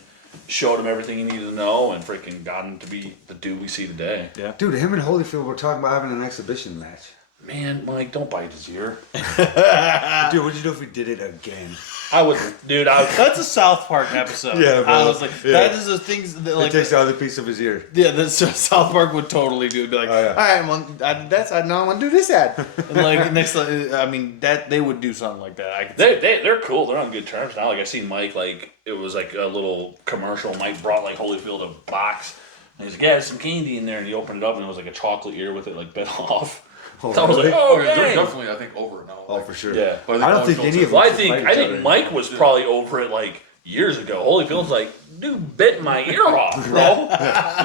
showed him everything he needed to know, and freaking got him to be the dude we see today. Yeah. Dude, him and Holyfield were talking about having an exhibition match. Man, Mike, don't bite his ear. Dude, what'd you do if we did it again? I would, dude. That's a South Park episode. Yeah, bro. I was like, Yeah. that is the things that Like, like. he takes the other piece of his ear. Yeah, that's South Park would totally do. It'd be like, Oh, yeah. all right, well, I did that side. Now I want to do this side. And like next, I mean, that they would do something like that. I could They're cool. They're on good terms now. Like I seen Mike, like it was like a little commercial. Mike brought like Holyfield a box, and he's like, "Yeah, there's some candy in there." And he opened it up, and it was like a chocolate ear with it like bit off. Oh, So I was like, really? "Oh, yeah, they're dang." definitely, I think, over it now. Oh, for sure. Yeah. But I don't think Holyfield's any of Well, I them think should fight each other Mike was probably over it like years ago. Holyfield's like, dude, bit my ear off, bro.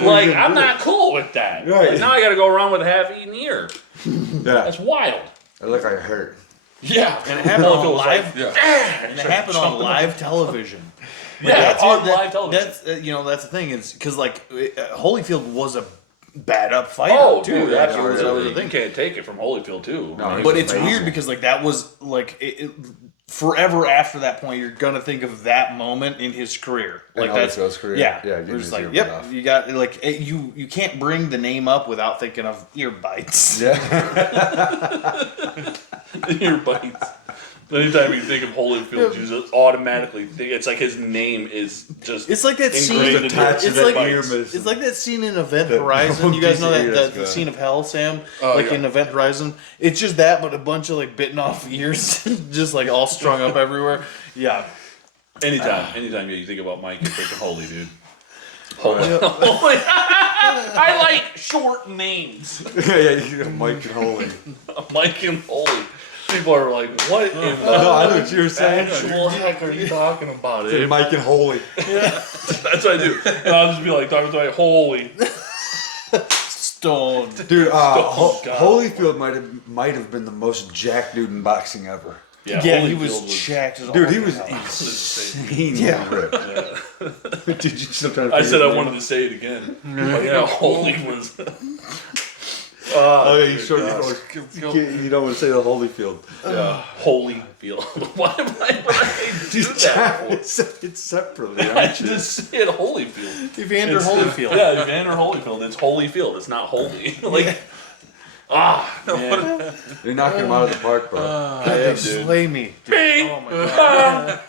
Like I'm not cool with that. Right. Like, now I got to go around with a half-eaten ear. Yeah. That's wild. I look like I hurt. Yeah, and it happened on Holyfield was live. like, Yeah. And it happened on live television. yeah, on that- live television. That's that's the thing is because like Holyfield was a bad up fighter Oh, too. dude, That was absolutely. the You thing. can't take it from Holyfield too. No, But he's it's amazing. weird because like that was like forever after that point you're gonna think of that moment in his career. In Like that's Holyfield's career. Yeah, Yeah, yeah. getting We're his just like, ear yep, bit off. you got like you can't bring the name up without thinking of ear bites. Yeah. Ear bites. Anytime you think of Holyfield, you just automatically think it's like his name is just. It's like that scene. ingrained in attached to It's that like ear bites. miss. it's like that scene in Event That Horizon. one You guys piece know of that ear the that's scene of Hell, Sam? Oh, Like yeah. in Event Horizon, it's just that, but a bunch of like bitten off ears, just like all strung up everywhere. Yeah, Anytime you think about Mike, you're freaking Holy, dude. Holy. I like short names. Yeah, you got Mike and Holy. Mike and Holy. People are like, what in No, I know what you were saying. actual heck are you talking about, Say dude? Mike and Holy. That's what I do. And I'll just be like, talking to my Holy. stone. Dude, God. Holyfield might have been the most jacked dude in boxing ever. Yeah, he Holyfield was jacked as Dude, all he was hell. insane. Yeah. Dude, you sometimes I said I wanted to say it again. But yeah, Holy was. Oh, yeah, you sure you don't want to say the Holyfield. Holyfield. Why would I do that for? It's separately. I just said Holyfield. Evander It's- Holyfield. Yeah, Evander Holyfield. It's Holyfield. It's not holy. Like, man. You're knocking him out of the park, bro. God, they slay me. Dude. Bing! Oh my god.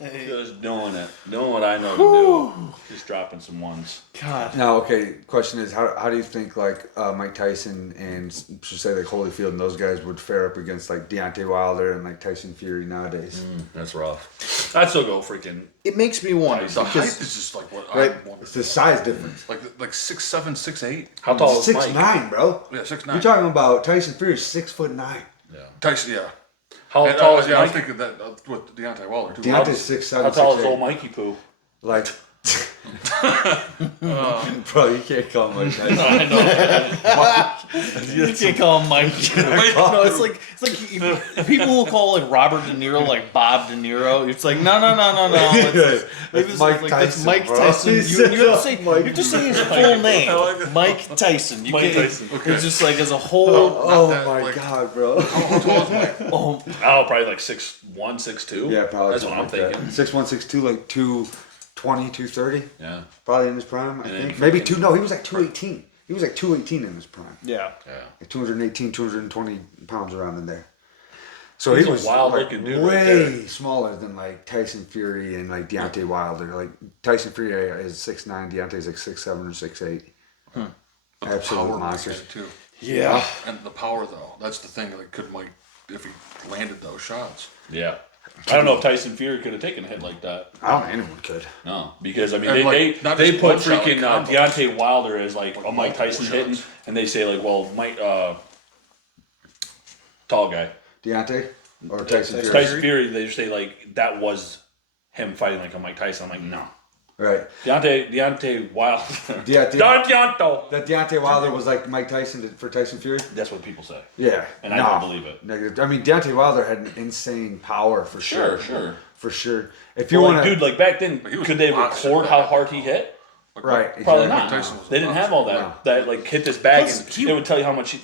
Just doing it. Doing what I know to do. Just dropping some ones. God. Now, okay, question is, how do you think like Mike Tyson and should say like Holyfield and those guys would fare up against like Deontay Wilder and like Tyson Fury nowadays? That's rough. I'd still go freaking. It makes me wonder. The height because- is just like what Right, I want. it's the size difference. Like 6'7", 6'8". How tall is Mike? 6'9", bro. Yeah, 6'9". You're talking about Tyson Fury 6'9". Tyson, yeah. How And, tall is yeah, I was Mike? thinking that with Deontay Wilder too. Deontay's 6'7", How tall is 6'8". old Mikey Poo? Like, bro, you can't call him like that. I know. You can't call him Mike. No, it's like people will call like Robert De Niro like Bob De Niro. It's like no. It's Mike like, Tyson, Mike bro. Tyson. He You said have to say Mike. you have to say his full name, Mike Tyson. You Mike can't- Tyson. It's just like as a whole. Oh that, my like- god, bro. How tall is Mike? Oh, Oh, probably like 6'1", 6'2". Yeah, probably. That's what I'm thinking. 6'1", 6'2", like 220, 230. Yeah. Probably in his prime, I And then think. you Maybe freaking- no, he was like 218. He was like 218 in his prime. yeah. Yeah. Like 218, 220 pounds around in there. So He's he a was wild-looking dude right way smaller than like Tyson Fury and like Deontay Wilder. Like Tyson Fury is 6'9", Deontay's like 6'7" or 6'8". Absolute Power monsters. like that, too. Yeah. And the power though, that's the thing. Like, could Mike, if he landed those shots? Yeah. I don't know if Tyson Fury could have taken a hit like that. I don't think anyone could. No, because I mean And, they like, not they just put one shot, like freaking combos. Deontay Wilder as like Like a Mike Tyson multiple hitting, shots. and they say like, well, Mike, tall guy, Deontay or Tyson Fury. Tyson Fury. They just say like that was him fighting like a Mike Tyson. I'm like, no, Right. Deontay Wilder. Yeah, Deontay. that Deontay Wilder was like Mike Tyson for Tyson Fury. That's what people say, Yeah, and I don't believe it. Negative. I mean, Deontay Wilder had an insane power for sure. Sure. For sure. If you Well, want like, dude, like back then, he was could they boxing record back how then. hard he hit? Like, Right. Probably exactly. not. Tyson was They didn't boxing. have all that. No. That like hit this bag, Plus, and he- it would tell you how much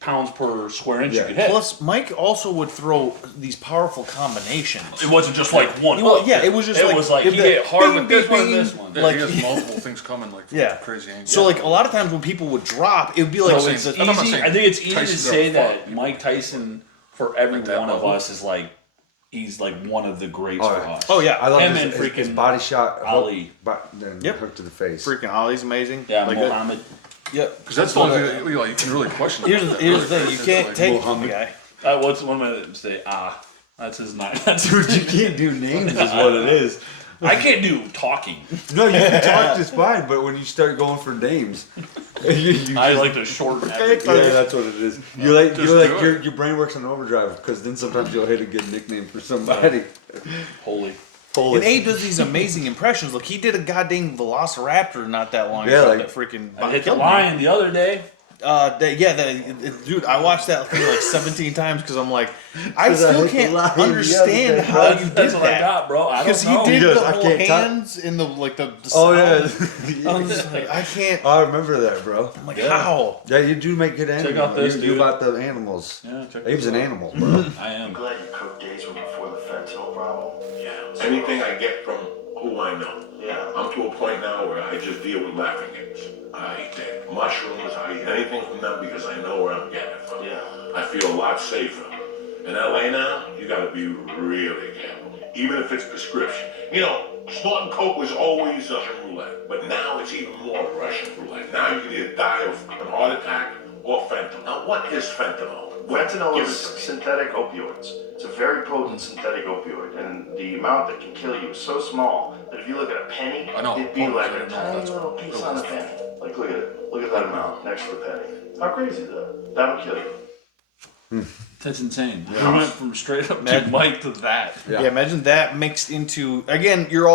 pounds per square inch Yeah. you could hit. Plus, Mike also would throw these powerful combinations. It wasn't just like one. Well, hook. yeah, it was just it like- was like it- he hit hard with bing, this one, bing, and this one. Yeah, Like- he has multiple things coming, like from Yeah. crazy angles. So, like, a lot of times when people would drop, it would be like, So it's I'm a not easy. saying- I think it's easy to Tyson's say gonna that fuck. Mike Tyson, for every At that one of level. us, is like he's like one of the greats Oh, for yeah. us. Oh, yeah. I love Him his, and his freaking body shot. Ali. But then Yep. hook to the face. Freaking Ollie's amazing. Yeah, Like, Muhammad. Yep. because that's the only thing that, you can really question. Here's the thing. You It's can't like, take it from the guy. What's one minute say? That's his name. That's Dude, you can't do names is what it is. I can't do talking. No, you can talk just fine, but when you start going for names, you I like to shorten yeah, everything. that's what it is. You like Just you like do your, it. your brain works on overdrive because then sometimes you'll hit a good nickname for somebody. Holy. And Abe does these amazing impressions. Look, he did a goddamn Velociraptor not that long Yeah, ago. like- That freaking I hit the killed me. lion the other day. Dude, I watched that thing like 17 times because I'm like, I 'Cause I still hit the can't lion the understand other day, how bro. you did That's what I that. got, bro. I Because don't he know. did He goes, the "I whole can't talk." hands in the like the Oh sound. yeah, I'm just like, I can't. I remember that, bro. I'm like, Yeah. how? Yeah, you do make good animals. out this, you dude. do about the animals. Yeah, check Abe's this an out. animal, bro. I am. Glad you cooked days before the fentanyl problem. Yeah. Anything I get from who I know. Yeah. I'm to a point now where I just deal with laughing games. I eat their mushrooms, I eat anything from them because I know where I'm getting it from. Yeah. I feel a lot safer. In LA now, you gotta be really careful. Even if it's prescription. You know, snorting coke was always Russian roulette, but now it's even more Russian roulette. Now you can either die of a heart attack or fentanyl. Now what is fentanyl? Fentanyl Give is it to me. synthetic opioids. It's a very potent synthetic opioid, and the amount that can kill you is so small that if you look at a penny, I know, it'd be like I a know, tiny that's little piece what on a it is. penny. Like, look at it. Look at that amount next to the penny. How crazy is that? That'll kill you. That's insane. We went from straight up to Mad- Mike to that. Yeah. Imagine that mixed into again. You're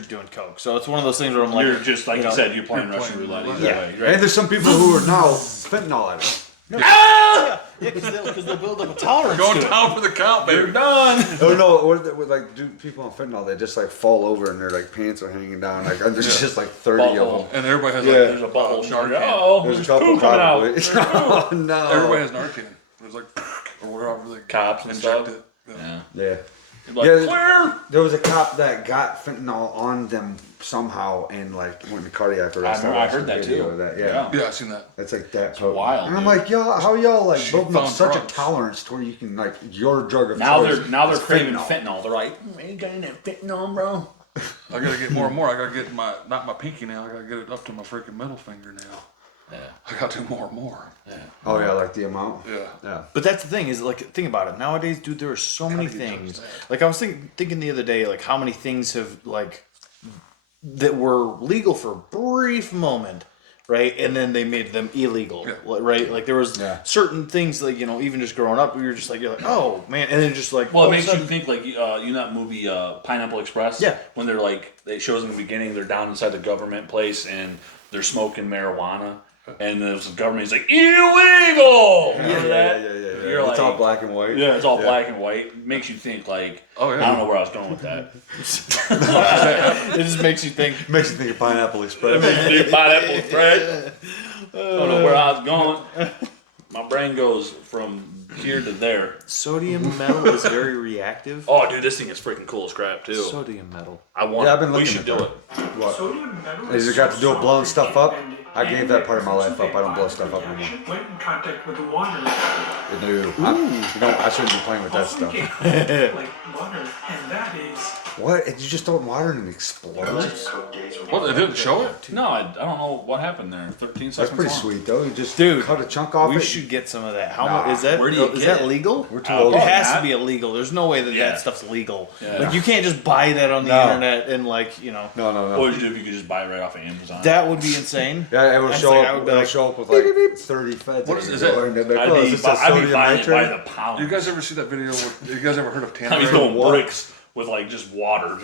doing coke, so it's one of those things where I'm like, You're just like you know, said, you're playing you're Russian playing roulette. roulette. Either Yeah. way, And right? there's some people who are now fentanyl addicts. yeah, because they'll build up a tolerance Going to it. down for the count, You're baby. done. Oh no! Or like, dude, people on fentanyl, they just like fall over and their like pants are hanging down. Like there's just like 30 of Butthole. them. And everybody has Yeah. like There's a butthole short. Narcan. Oh, There's a there's couple poo coming out. probably. There's Oh no! Everybody has Narcan. There's like or whatever they Cops and inject stuff. it. Yeah. Yeah. Yeah. Like, Yeah. clear. There was a cop that got fentanyl on them somehow and like went into cardiac arrest. I watched heard the that video too. of that. Yeah. Yeah, I've seen that. That's like that potent. wild, And I'm dude. like, y'all, how y'all like She building up found such drugs. a tolerance to where you can like your drug of Now choice they're is craving fentanyl. They're like, you got any fentanyl, bro? I gotta get more and more. I gotta get not my pinky nail. I gotta get it up to my freaking middle finger now. Yeah. I gotta do more and more. Oh yeah, like the amount. Yeah. Yeah. But that's the thing is like think about it nowadays, dude. There are so many things. Like I was thinking the other day, like how many things have like that were legal for a brief moment, right? And then they made them illegal, right? Like there was certain things like even just growing up, you're like oh man, and then just like Well, all it of a makes you sudden- think like that movie Pineapple Express. Yeah. When they're like, it shows in the beginning they're down inside the government place and they're smoking marijuana, and the government's like illegal. Remember that? You're It's like, all black and white. Yeah, it's all black and white. It makes you think like, Oh, yeah. I don't know where I was going with that. it just makes you think. Makes you think of Pineapple Express. Pineapple Express. I don't know where I was going. my brain goes from here to there. Sodium metal is very reactive. Oh, dude, this thing is freaking cool as crap too. Sodium metal. I want. Yeah, I've been we looking should at do that. it. What? Sodium metal Has it got to do with blowing stuff up? I gave that part of my life up. I don't blow stuff up anymore. went in contact with the water. I shouldn't be playing with that stuff. Like water, and that is What? You just throw water and it explodes? What, they didn't show it? No, I don't know what happened there. 13 seconds. That's pretty long. sweet though. You just Dude, cut a chunk off We it. should get some of that. How Nah. much is that? Where do you is get that it? legal? We're too old. It Probably has not. to be illegal. There's no way that Yeah. that stuff's legal. Yeah. Like you can't just buy that on the No. internet and like No. What would you do if you could just buy it right off of Amazon? that would be insane. Yeah, it will That's show like, I up. would be It'll like, show up with like 30 feds. What is that? And they're like, I'd oh, be, is this a I'd be sodium buying it by nitrate? the pound. You guys ever see that video? You guys ever heard of How he's tannerite? throwing bricks with like just water.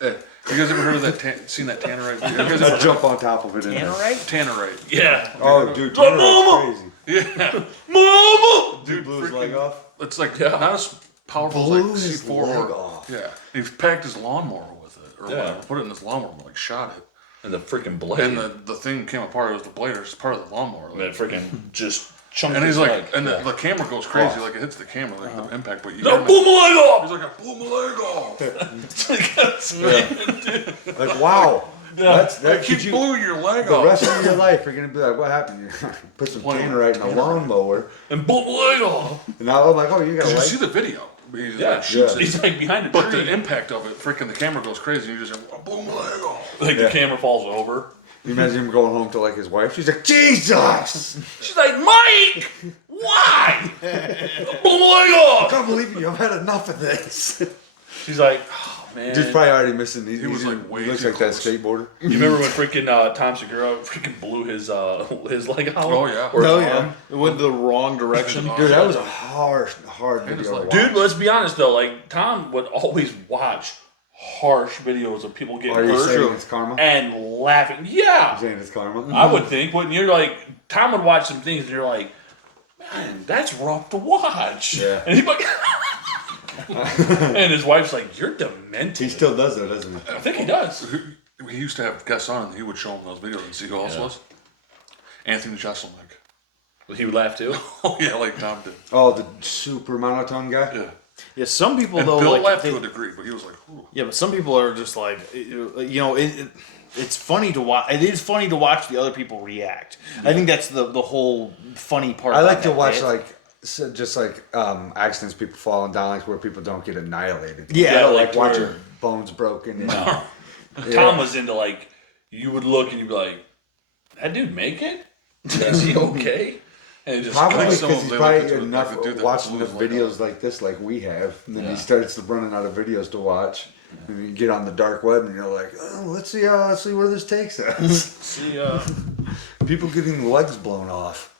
You guys ever heard of that? Seen that tannerite video? You guys ever I jump on top of it. in there. Tannerite? Tannerite. Yeah. Oh, dude, Oh, Tannerite's crazy. Yeah. Mama! Dude blew his leg off. It's like not as powerful Blew as like his C4 leg or off. yeah. He packed his lawnmower with it or Yeah. whatever. Put it in his lawnmower and like shot it. And the freaking blade. And the thing came apart. It was the blade. It was part of the lawnmower. that freaking just chunked And his he's like, leg. and Yeah. the camera goes crazy. Like it hits the camera, like the impact. But you No, hear him- blew my leg off! He's like, I blew my leg off. Like, wow. That's Like, could he you, blew your leg the off. rest of your life, you're gonna be like, what happened? You put some Tannerite in a lawnmower, And blew my leg off! and now I'm like, oh, you got a Did you leg? see the video? He Yeah, like, shoots Yeah. it. he's like behind a But tree. the impact of it, freaking the camera goes crazy. And you just hear, I blew my leg off. Like Yeah. the camera falls over. You imagine him going home to like his wife. She's like, Jesus! She's like, Mike! Why? I blew my leg I off! can't believe you. I've had enough of this. She's like, oh man. Dude's probably already missing. He was, like, way he looks too like that close. skateboarder. You remember when freaking Tom Segura freaking blew his leg out? Oh, yeah. Or his Oh arm? yeah, it went the wrong direction. Dude, that was a hard video to watch. Dude, let's be honest though. Like Tom would always watch harsh videos of people getting Are you saying hurt it's karma? and laughing. Yeah, You're saying it's karma? I would think. Wouldn't you? Like Tom would watch some things and you're like, man, that's rough to watch. Yeah. And he's like, and his wife's like, you're demented. He still does though, doesn't he? I think he does. He used to have guests on, and he would show them those videos and see who else was. Anthony Jeselnik. He would laugh too. Oh yeah, like Tom did. Oh, the super monotone guy? Yeah. Yeah, some people And though Bill like laughed they- to a degree, but he was like, ooh. yeah, but some people are just like, you know, it's funny to watch. It is funny to watch the other people react. I think that's the whole funny part. I about like to that, watch right? like just like accidents, people falling down, like where people don't get annihilated. Yeah, I don't like like watching where- bones broken. And, No. Yeah. Tom was into like, you would look and you'd be like, that dude make it? Is he okay? And it just Probably Like because some of he's them, they look probably into it, like enough the dude that watching blew enough his leg videos off. like this, like we have, and then Yeah. he starts running out of videos to watch. And you get on the dark web, and you're like, oh, let's see where this takes us. See, People getting legs blown off.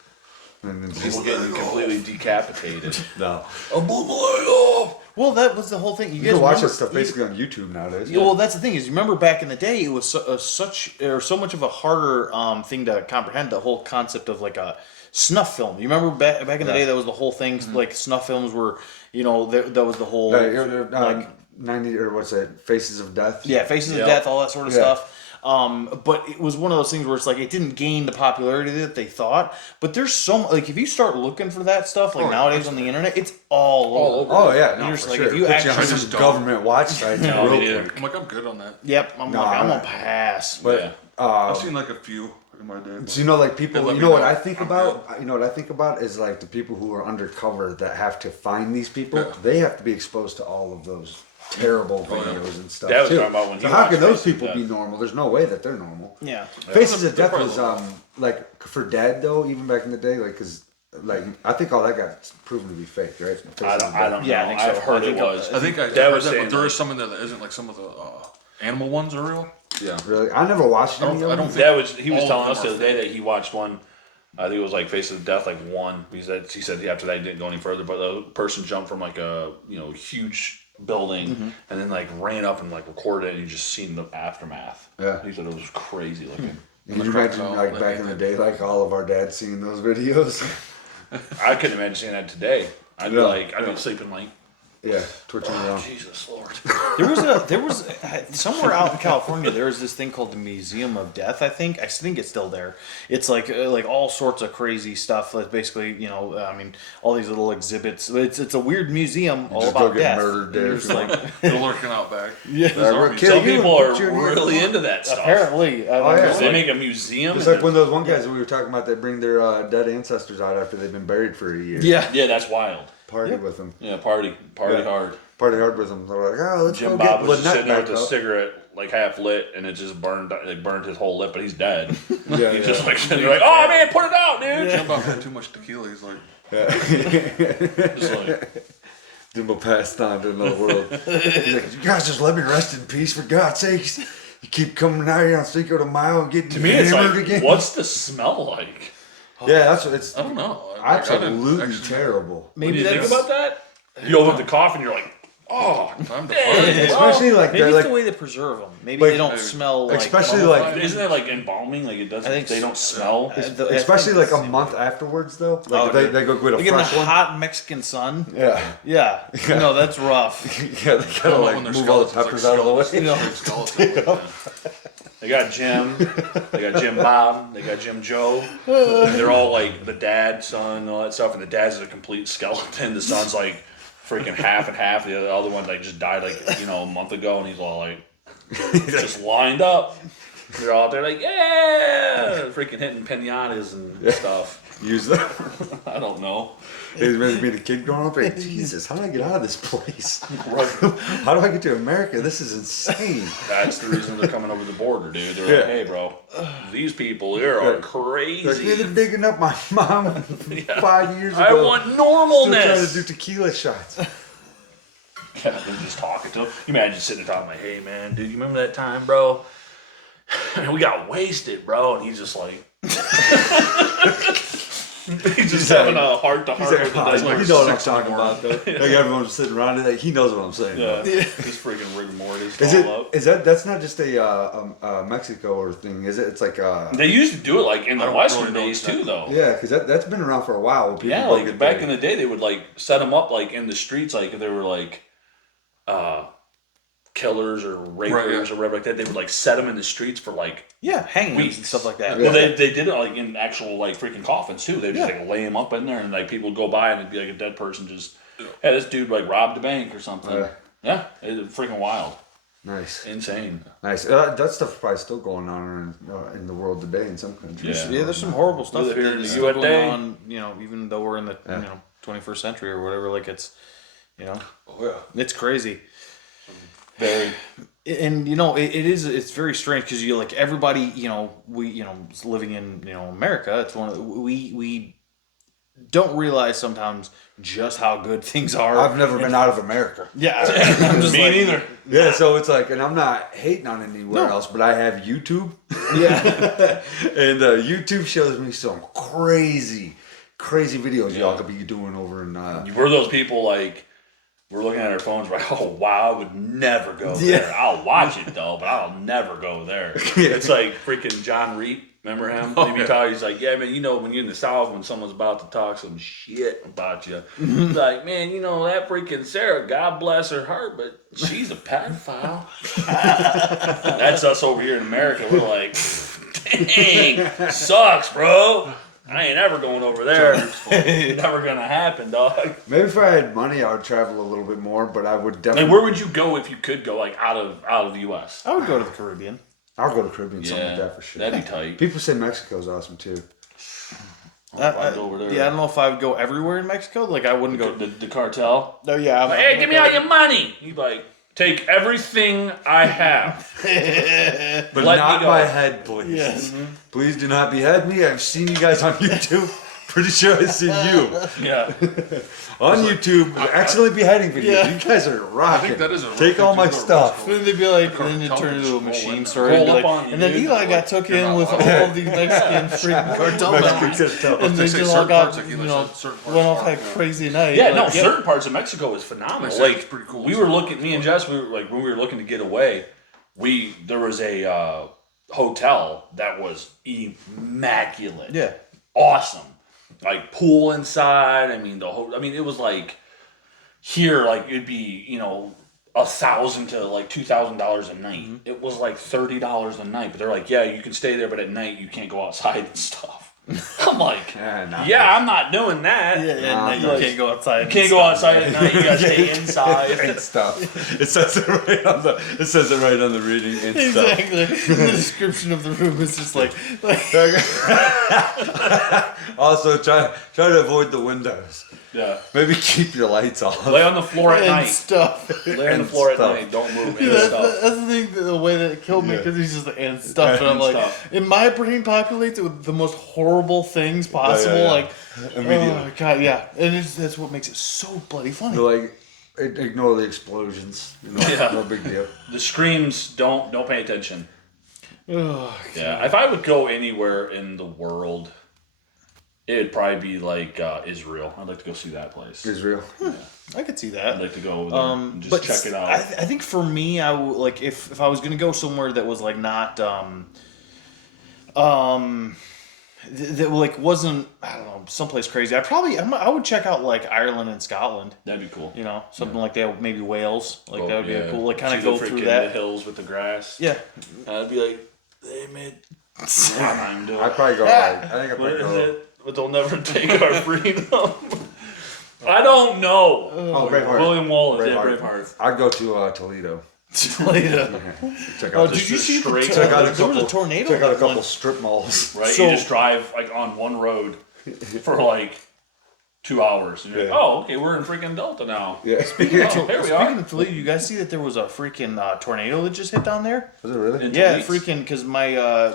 And then people getting completely decapitated. no. I blew my leg off. Well, that was the whole thing. You guys can watch remember- that stuff basically on YouTube nowadays. Yeah, well, that's the thing is, you remember back in the day, it was so much of a harder thing to comprehend. The whole concept of like a snuff film. You remember back in the day, that was the whole thing. Like snuff films were, you know, that was the whole like 90 or what's that? Faces of Death. yeah, Faces Yep. of Death, all that sort of Yeah. stuff. But it was one of those things where it's like it didn't gain the popularity that they thought. But there's like if you start looking for that stuff like nowadays on the internet, it's all over. Oh yeah, And no, you're for just like, sure. if you Put you on actually some government watch sites No, real me neither. quick. I'm like, I'm good on that. Yep, I'm No, like I'm I- gonna pass. But Yeah. I've seen like a few in my day. but- so you know, like people, let you me know what know. I think I'm about? You know what I think about is like the people who are undercover that have to find these people. Yeah. They have to be exposed to all of those terrible yeah. videos and stuff That was too. talking about when So he how watched can those Faces of people Death. be normal? There's no way that they're normal. Yeah. Faces of They're Death was probably like for dead though, even back in the day, like because like I think all that got proven to be fake, right? Faces I of don't Death. know. Yeah, I think I've so. heard I it think was. I think I Dad heard was that, saying but there like- is some in there that isn't like some of the animal ones are real. Yeah. Really, I never watched I any don't of them. think He was all telling of us them the are other day that he watched one. I think it was like Faces of Death, like one. He said after that he didn't go any further, but the person jumped from like a huge building and then like ran up and like recorded it, and you just seen the aftermath. Yeah. He said it was crazy looking. Can you imagine like back in the day, like all of our dads seeing those videos? I couldn't imagine seeing that today. I'd be Yeah. like, I'd be sleeping like, Yeah, twitching around. Jesus Lord. There was somewhere out in California. There was this thing called the Museum of Death. I think it's still there. It's like all sorts of crazy stuff. Like basically, I mean, all these little exhibits. It's a weird museum all just about go get death. murdered there. It's like They're lurking out back. yeah, Some people are really into that stuff. apparently. Oh, yeah. They make a museum. It's like one of those one guys that we were talking about that bring their dead ancestors out after they've been buried for a year. Yeah, that's wild. Party with them. Yeah, party Yeah. hard. Party hard with them. They're like, oh, let's Jim go Bob get was just Lynette sitting there back with a up. cigarette like half lit, and it just burned his whole lip, but he's dead. Yeah, He's just like sitting there like, oh man, put it out, dude. Jim Bob had too much tequila. He's like, Just like, Jimbo passed on to another world. He's like, you guys just let me rest in peace for God's sakes. You keep coming out here on Cinco de Mayo and getting to me, it's hammered like, again. what's the smell like? Yeah, that's what it's I don't know. absolutely terrible. What do you think about that? You open up the coffin, you're like, oh, Time to dang, party. bro. Especially like maybe they're it's like the way they preserve them. Maybe like- they don't smell like. especially mummified. like- Isn't it like embalming? Like it doesn't. I think They so. don't smell. especially like a month afterwards though. Like if they go get a Like in the fresh one. hot Mexican sun. Yeah. Yeah, no, that's rough. Yeah, they gotta like When their move all the skeletons, peppers out of the way. skeleton. They got Jim. They got Jim Bob. They got Jim Joe. And they're all like the dad, son, and all that stuff. And the dad's a complete skeleton. The son's like freaking half and half. The other one like just died like a month ago, and he's all like just lined up. They're all out there like yeah, freaking hitting pinatas and stuff. Use them. I don't know. It's meant to be the kid growing up. Like, Jesus, how do I get out of this place? Right. How do I get to America? This is insane. That's the reason they're coming over the border, dude. They're Yeah. like, hey, bro, these people here are Like, crazy. they're digging up my mom 5 years ago. I want Still trying normalness. to do tequila shots. Yeah, they're just talking to him. You imagine sitting there talking like, hey, man, dude, you remember that time, bro? We got wasted, bro. And he's just like, he's just having a heart-to-heart with the He's dude. like, you know what I'm talking about, though. Like everyone's sitting around it, like he knows what I'm saying. Yeah, though. just freaking rigor mortis Is all up. that's not just a Mexico or thing, is it? It's like They used to do it like in I the don't Western really know days that. too, though. yeah, because that's been around for a while. When people Yeah, go like get back their- in the day, they would like set them up like in the streets, like if they were like killers or rapers Right, yeah. or whatever like that. They would like set them in the streets for like Yeah, hangings weeks and stuff like that. Well, they did it like in actual like freaking coffins too. They just Yeah. like lay them up in there, and like people would go by and it'd be like a dead person just. Yeah, this dude like robbed a bank or something. Yeah, it's freaking wild, Nice, insane. nice. That stuff's probably still going on in the world today in some countries. Yeah. Yeah, there's some horrible stuff Live here in that's the still going USA. on. Even though we're in the 21st century or whatever, like it's, Oh yeah. it's crazy. Very. And it's very strange because you like everybody we living in America. It's one of we don't realize sometimes just how good things are. I've never been out of America. Yeah, I'm just Me like, neither. Yeah, so it's like, and I'm not hating on anywhere else, but I have YouTube. Yeah, And YouTube shows me some crazy videos y'all could be doing over in. We're those people like we're looking at our phones like, oh wow, I would never go there. I'll watch it though, but I'll never go there. It's like freaking John Reap. Remember him? He's like, yeah, man, when you're in the South, when someone's about to talk some shit about you, he's like, man, that freaking Sarah, God bless her heart, but she's a pedophile. That's us over here in America. We're like, dang, sucks, bro. I ain't ever going over there. Never gonna happen, dog. Maybe if I had money, I would travel a little bit more, but I would definitely. Like, where would you go if you could go, like, out of the U.S.? I would go to the Caribbean. I'll go to Caribbean, something like that for sure. That'd be tight. People say Mexico's awesome too. I'd go over there. Yeah, I don't know if I would go everywhere in Mexico. Like I wouldn't go. The cartel. No, yeah. Like, hey, give me all your money. He'd like, take everything I have. But Let not me go. my head, please. Yes. Please do not behead me. I've seen you guys on YouTube. Pretty sure I've seen you Yeah. on YouTube. Accidentally beheading videos. Yeah. You guys are rocking. that is a Take all my real thing to do stuff. Then they'd be like, then you cartel turn into a just roll in machine there. story and be Roll like, up on you, and then dude. Eli got took in with all of these Mexican freaking cartel Mexican members, cartel. and They they say just all certain got parts, like Eli said, certain parts went off are like crazy night. Yeah, like, no, certain parts of Mexico is phenomenal. Like, Like, it's pretty cool. we were looking, me and Jess, we were like, when we were looking to get away, there was a hotel that was immaculate. Yeah. Awesome. Like, pool inside. I mean, it was like, here, like it'd be $1,000 to like $2,000 a night. It was like $30 a night, but they're like, yeah, you can stay there, but at night you can't go outside and stuff. I'm like, I'm not doing that. You can't go outside. You can't go outside at night. You gotta stay inside and stuff. It says it right on the. It says it right on the reading and stuff. Exactly. The description of the room is just like Also, try to avoid the windows. Yeah. Maybe keep your lights off. Lay on the floor at and night. stuff. Lay on the floor at night. Don't move. That's the thing. The way that it killed me because he's just like and stuff, and I'm like, in my brain populates it with the most horrible things possible. Like, immediately. Oh my god, yeah, and that's what makes it so bloody funny. Like, ignore the explosions. No big deal. The screams. Don't pay attention. Oh, yeah. If I would go anywhere in the world, it'd probably be like Israel. I'd like to go see that place. Israel. Yeah. I could see that. I'd like to go over there and just check it out. I think for me, I would like if I was gonna go somewhere that was like not that like wasn't, I don't know, someplace crazy. I would check out like Ireland and Scotland. That'd be cool. Something like that. Maybe Wales. Like that would be cool. Like kind of go through the that. hills with the grass. Yeah. I'd be like, they made time to. I'd probably go. I think I'd probably go. But they'll never take our freedom. I don't know. Oh, Braveheart. William Wallace. Yeah, Braveheart. I'd go to Toledo. Toledo. Check out did you see there was a tornado? Check out a couple strip malls. Right, you just drive like on one road for like 2 hours. And you're like, oh, okay, we're in freaking Delta now. Yeah. Speaking of Toledo, you guys see that there was a freaking tornado that just hit down there? Was it really? Yeah, freaking, because my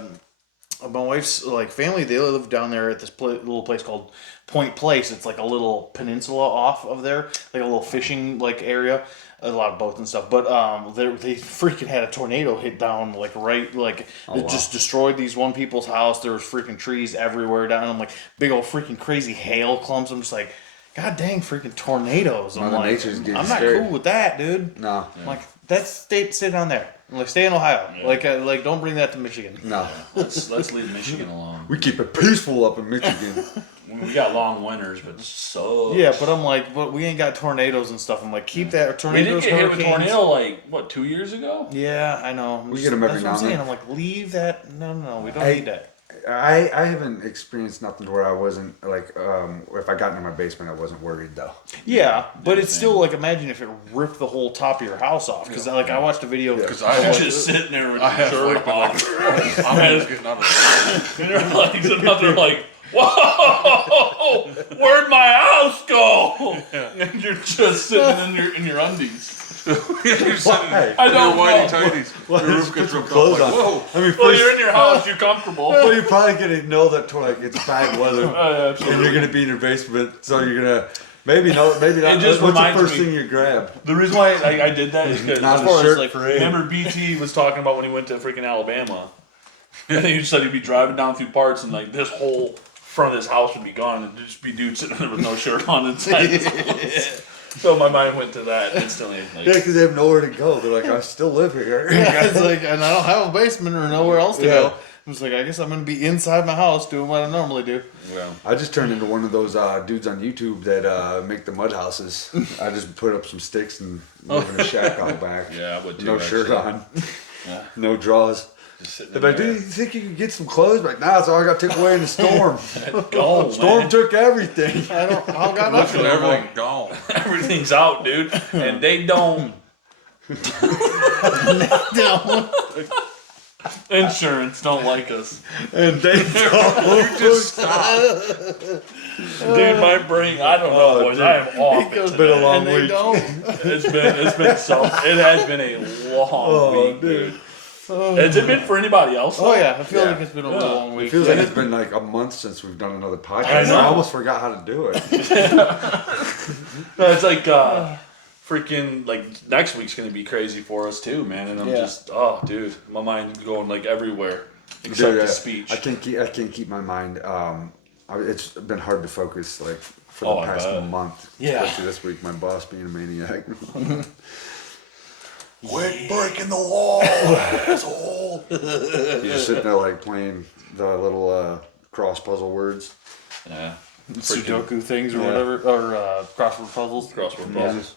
wife's like family, they live down there at this little place called Point Place. It's like a little peninsula off of there, like a little fishing like area, a lot of boats and stuff. But they freaking had a tornado hit down like it just destroyed these one people's house. There was freaking trees everywhere down. I'm like big old freaking crazy hail clumps. I'm just like, god dang freaking tornadoes. I'm like, Nature's getting I'm not scared. cool with that, dude. No. I'm like, that's stay down there. Like stay in Ohio. Yeah. Like don't bring that to Michigan. No. Let's leave Michigan alone. We keep it peaceful up in Michigan. We got long winters, but so. Yeah, but I'm like, but we ain't got tornadoes and stuff. I'm like, keep that tornadoes. We did get hit with a tornado like what 2 years ago? Yeah, I know. We get them every now and then. I'm like, leave that. No, we don't need that. I haven't experienced nothing where I wasn't like if I got into my basement I wasn't worried though. Yeah, but it's still like imagine if it ripped the whole top of your house off because like I watched a video because I was just sitting there with your shirt off. I'm just getting out of and they're like, whoa, where'd my house go? And you're just sitting in your undies. You're sitting I don't your whitey know. tighties. Well, Your roof gets ripped clothes off. Like, on. whoa. I mean, Well, you're in your house, you're comfortable. Well, you're probably gonna know that it's bad weather, Absolutely. and you're gonna be in your basement, so you're gonna maybe not. It just What's the reminds first me- thing you grab? The reason why I did that is because Not as a far as shirt like, parade. remember BT was talking about when he went to freaking Alabama, and he said he'd be driving down through parts and like this whole front of his house would be gone and there'd just be dudes sitting there with no shirt on inside his house. So my mind went to that instantly. Like, Yeah, because they have nowhere to go. They're like, I still live here. Yeah, it's like, and I don't have a basement or nowhere else to go. I'm just like, I guess I'm gonna be inside my house doing what I normally do. well, I just turned into one of those dudes on YouTube that make the mud houses. I just put up some sticks and live in a shack out back. yeah, I would too. No shirt actually. on. Yeah. No drawers. Just sitting They're in like, there. dude, you think you could get some clothes? I'm like, nah, it's all I got took away in the storm. Go, Storm man. took everything. I got Look nothing. at everything gone. Everything's out, dude, and they don't. Insurance don't like us. And they don't. Just stop. Dude, my brain, I don't know, boys. I am off. It's been a long and they week. don't. It has been a long week, dude. Has it been for anybody else? Oh yeah, I feel Yeah. like it's been a really long It week. feels like it's been like a month since we've done another podcast. I know. I almost forgot how to do it. No, it's like freaking like next week's gonna be crazy for us too, man. And I'm just dude, my mind's going like everywhere except Dude, the speech. I can't keep my mind. It's been hard to focus like for the Oh, I past bet. month. Yeah. Especially this week, my boss being a maniac. Quit breaking the law, asshole. You're just sitting there like playing the little cross puzzle words. Yeah. Sudoku things or whatever, or crossword puzzles. Crossword puzzles.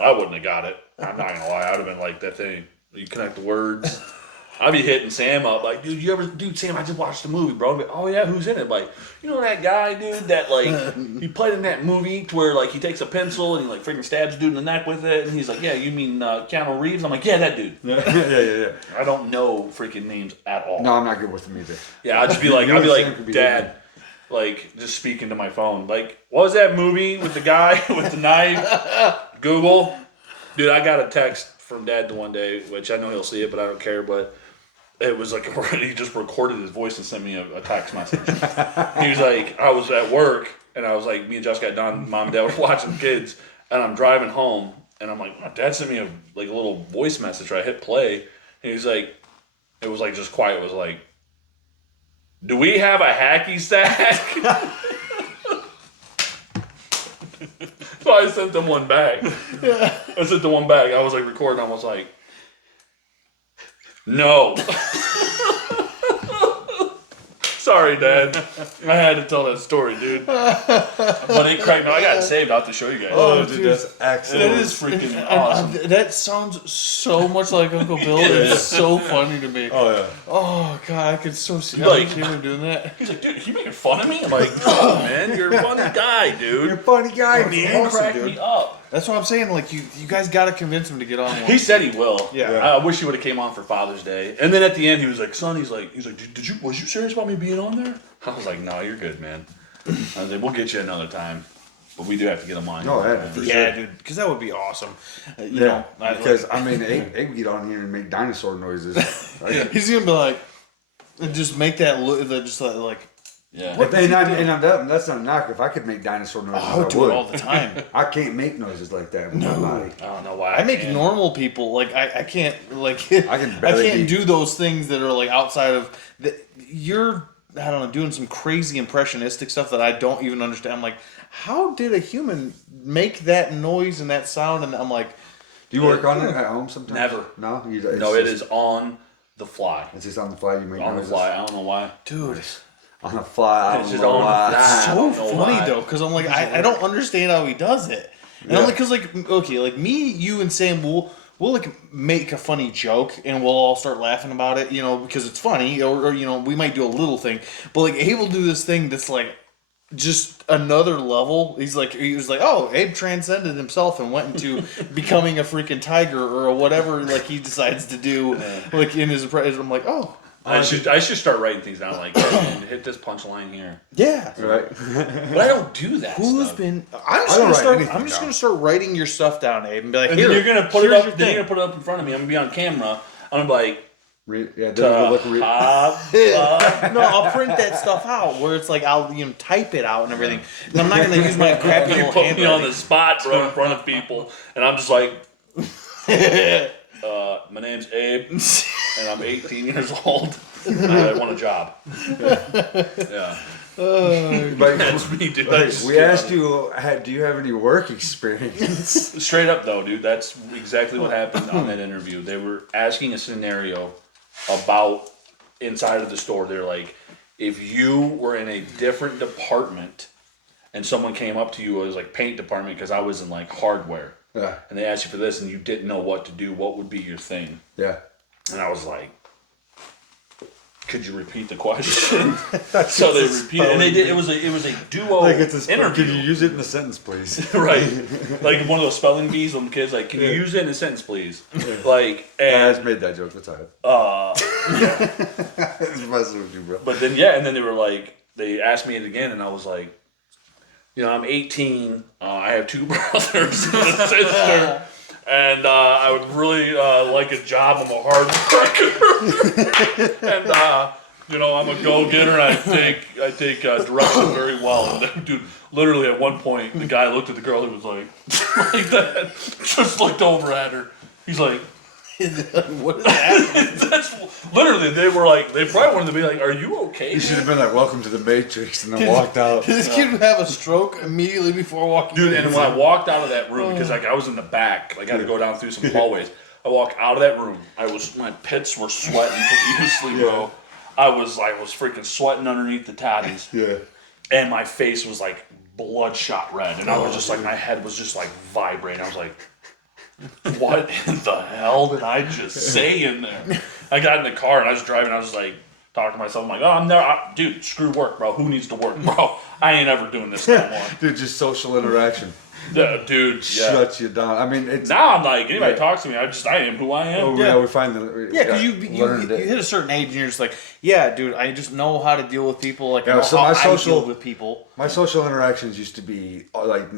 I wouldn't have got it. I'm not gonna lie. I'd have been like that thing. You connect the words. I'd be hitting Sam up like, dude, Sam, I just watched the movie, bro. Like, oh yeah, who's in it? Like, you know that guy, dude, that like he played in that movie to where like he takes a pencil and he like freaking stabs a dude in the neck with it, and he's like, yeah, you mean Keanu Reeves? I'm like, yeah, that dude. Yeah. I don't know freaking names at all. No, I'm not good with them either. Yeah, I'd just be like, Dad, like just speaking to my phone, like, what was that movie with the guy with the knife? Google, dude, I got a text from Dad the one day, which I know he'll see it, but I don't care. But it was like he just recorded his voice and sent me a text message. He was like, I was at work and I was like, me and Josh got done, Mom and Dad were watching kids, and I'm driving home and I'm like, Dad sent me a little voice message. I hit play and he was like, it was like just quiet. It was like, do we have a hacky sack? So I sent them one back. I sent the one back. I was like recording. I was like, no. Sorry, Dad. I had to tell that story, dude. But it cracked. No, I got it saved. I'll have to show you guys. Oh, dude, that's excellent. That is freaking awesome. That sounds so much like Uncle Bill. It's so funny to me. Oh yeah. Oh god, I could so see Like- him doing that. He's like, dude, you making fun of me? I'm like, no, man, you're a funny guy, dude. You're a funny guy, You man. cracked me up. That's what I'm saying. Like you guys got to convince him to get on one. He said he will. Yeah. I wish he would have came on for Father's Day. And then at the end, he was like, "Son," he's like, was you serious about me being on there?" I was like, "No, you're good, man." I was like, "We'll get you another time, but we do have to get him on." No, yeah, for yeah, sure. dude, because that would be awesome. You Yeah, know, because I mean, Abe would get on here and make dinosaur noises. Like, he's gonna be like, and just make that look, just like. Yeah. But that's not a knock. If I could make dinosaur noises, I would do it all the time. I can't make noises like that with my body. I don't know why. I make normal people like I can't like I can barely do those things that are like outside of you're I don't know doing some crazy impressionistic stuff that I don't even understand. I'm like, how did a human make that noise and that sound? And I'm like, do you work on it at home sometimes? Never. No, It is on the fly. It's just on the fly. You make On the noises. fly. I don't know why. dude. On the fly. I It's don't just know on the why. fly. It's I so don't know funny why. though, because I'm like, I don't understand how he does it. And I'm Yeah. like, because like, okay, like me, you, and Sam we'll like make a funny joke and we'll all start laughing about it, you know, because it's funny, or you know, we might do a little thing, but like Abe will do this thing that's like just another level. He was like, oh, Abe transcended himself and went into becoming a freaking tiger or whatever, like he decides to do, like in his. I'm like, oh. I should start writing things down like, hey, man, hit this punchline here. Yeah, Right. But I don't do that. Who's stuff. been? I don't write anything I'm just down. gonna start writing your stuff down, Abe, and be like, And here, then you're gonna put it here's up. your Then thing. you're gonna put it up in front of me. I'm gonna be on camera. I'm gonna be like, Yeah, then look No, I'll print that stuff out where it's like I'll type it out and everything. And I'm not gonna use my crappy you little put me on handwriting. the spot, bro, in front of people, and I'm just like, my name's Abe, and I'm 18 years old, and I want a job. Yeah, But that's me, dude. like, That's we asked you, do you have any work experience? straight up though, dude. That's exactly what happened on that interview. They were asking a scenario about inside of the store. They're like, if you were in a different department and someone came up to you, it was like paint department, because I was in like hardware, Yeah. and they asked you for this and you didn't know what to do, what would be your thing? Yeah. And I was like, could you repeat the question? So they repeated, and they did. It was a duo Like it's a interview. Could you use it in a sentence, please? Right, like one of those spelling bees. When kids like, can you use it in a sentence, please? Like, I and just made that joke. That's all right. It's messing with you, bro. but then yeah, and then they were like, they asked me it again, and I was like, you know, I'm 18. I have 2 brothers and a sister. And I would really like a job. I'm a hard worker, and you know, I'm a go-getter. And I take direction very well. And then, dude, literally at one point, the guy looked at the girl who was like that, just looked over at her. He's like, What is that? that's literally. They were like, they probably wanted to be like, "Are you okay?" You should have been like, "Welcome to the Matrix," and then walked out. Did this kid have a stroke immediately before walking? Dude, and when I walked out of that room, because like I was in the back, like I had to go down through some hallways. I walked out of that room. My pits were sweating profusely, bro. I was freaking sweating underneath the tatties. Yeah. and my face was like bloodshot red, and I was just like, my head was just like vibrating. I was like, what in the hell did I just say in there? I got in the car and I was driving. I was like, talking to myself. I'm like, oh, dude, screw work, bro. Who needs to work, bro? I ain't ever doing this no more. Dude, just social interaction. Dude, shuts you down. I mean, it's now I'm like, anybody talks to me, I am who I am. Oh, yeah, we find the because you hit a certain age and you're just like, yeah, dude, I just know how to deal with people. Like, I know so how my I deal with people. My social interactions used to be like,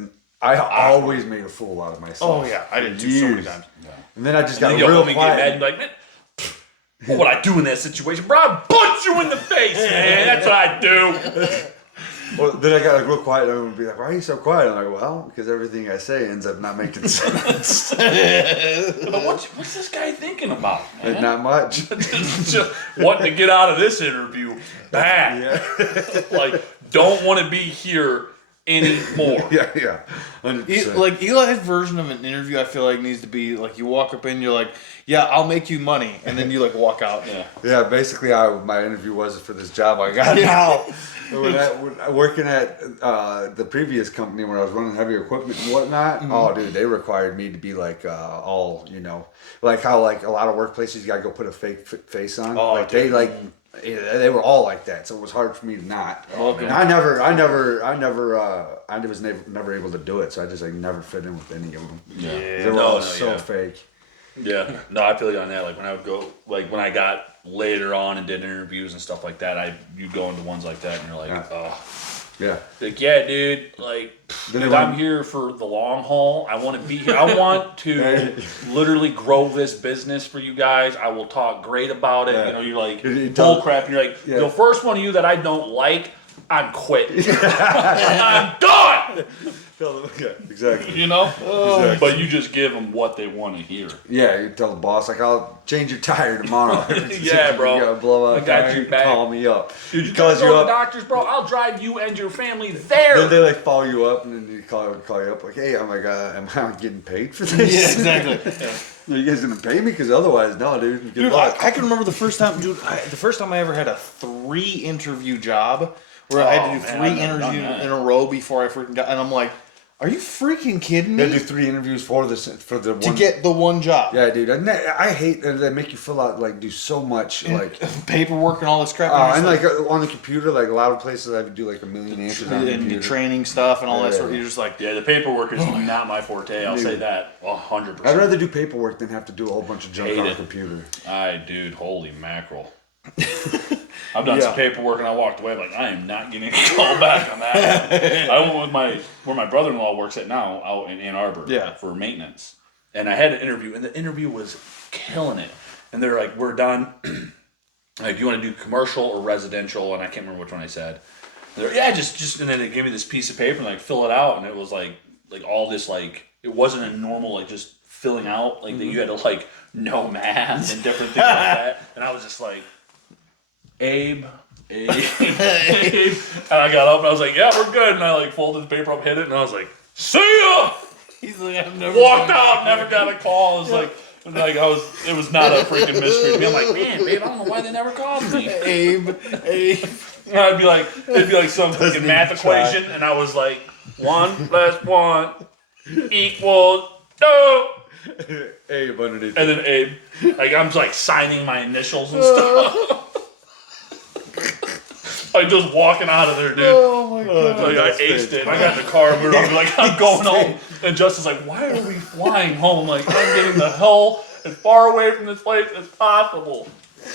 I always made a fool out of myself. Oh yeah, I did too so many times. Yeah. And then I just got real quiet. Get mad and be like, man, what would I do in that situation, bro? I'd punch you in the face, man. That's what I do. Well, then I got like real quiet, and everyone would be like, "Why are you so quiet?" I'm like, "Well, because everything I say ends up not making sense." But what's this guy thinking about, man? Like, not much. Just wanting to get out of this interview bad. Yeah. Like, don't want to be here anymore. Yeah. 100%. Like Eli's version of an interview, I feel like needs to be like you walk up in, you're like, "Yeah, I'll make you money," and then you like walk out. Yeah. Basically, my interview was for this job I got now. When working at the previous company when I was running heavy equipment and whatnot, oh dude, they required me to be like all, like how like a lot of workplaces you gotta go put a fake face on. Oh, like dude. they were all like that, so it was hard for me to not. And I was never able to do it, so I just like never fit in with any of them. Yeah, they were all so fake. Yeah, no, I feel you on that. Like when I would go, like when I got later on and did interviews and stuff like that, you go into ones like that and you're like, oh, yeah, like yeah, dude, like dude, I'm here for the long haul. I want to be here. I want to literally grow this business for you guys. I will talk great about it. Yeah. You're like bull crap, and you're like the first one of you that I don't like, I'm quitting. I'm done. Yeah, exactly. Exactly. But you just give them what they want to hear. Yeah, you tell the boss like I'll change your tire tomorrow. Yeah, bro. You gotta blow out. I got you back. Call me up. Dude, you gotta go to the doctors, bro. I'll drive you and your family there. Then they like follow you up and then you call you up like, hey, I'm like, am I getting paid for this? Yeah, exactly. Are you guys gonna pay me? Because otherwise, no, dude. Dude, I can remember the first time, the first time I ever had a 3-interview job where I had to do 3 interviews in a row before I freaking got, and I'm like, are you freaking kidding me? They do 3 interviews for the one to get the one job. Yeah, dude. And I hate that they make you fill out like do so much like paperwork and all this crap. And like on the computer, like a lot of places I would do like a million answers on the and computer. training stuff and all that sort. You're just like, the paperwork is not my forte. I'll say that 100%. I'd rather do paperwork than have to do a whole bunch of junk on the computer. Dude, holy mackerel. I've done some paperwork and I walked away like I am not getting a call back on that. I went with where my brother-in-law works at now out in Ann Arbor for maintenance, and I had an interview and the interview was killing it. And they're like, "We're done. Like, do you want to do commercial or residential?" And I can't remember which one I said. They're like, yeah, just and then they gave me this piece of paper and like fill it out, and it was like all this like it wasn't a normal like just filling out like that you had to like know math and different things like that, and I was just like. Abe. And I got up and I was like, yeah, we're good. And I like folded the paper up, hit it, and I was like, see ya! He's like, I've never walked out, never got a call. It was it was not a freaking mystery to me. I'm like, man, babe, I don't know why they never called me. Abe. And it'd be like some freaking math equation, and I was like, 1 + 1 equals 2. Abe underneath. And then Abe. Like I'm like signing my initials and stuff. Like just walking out of there, dude. Oh my god! Like I aced it. I got in the car and we were like, I'm going home. And Justin's like, why are we flying home? Like I'm getting the hell as far away from this place as possible.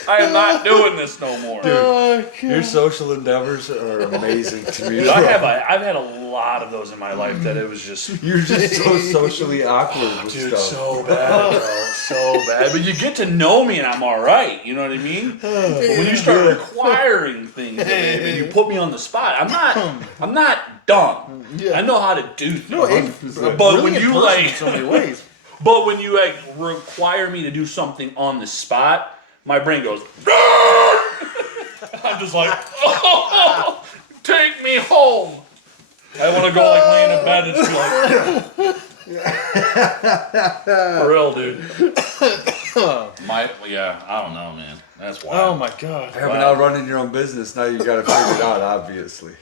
I am not doing this no more. Dude, your social endeavors are amazing to me. I've had a lot of those in my life that it was just you're just so socially awkward with dude, stuff. so bad, bro, so bad. But you get to know me and I'm all right. You know what I mean? But when you start requiring things of me and you put me on the spot, I'm not dumb. Yeah. I know how to do things. No, but when you like in so many ways. But when you like require me to do something on the spot, my brain goes. I'm just like, oh, take me home. I want to go like lay in a bed and just like, for real, dude. I don't know, man. That's wild. Oh my god. Having out running your own business, now you got to figure it out, obviously.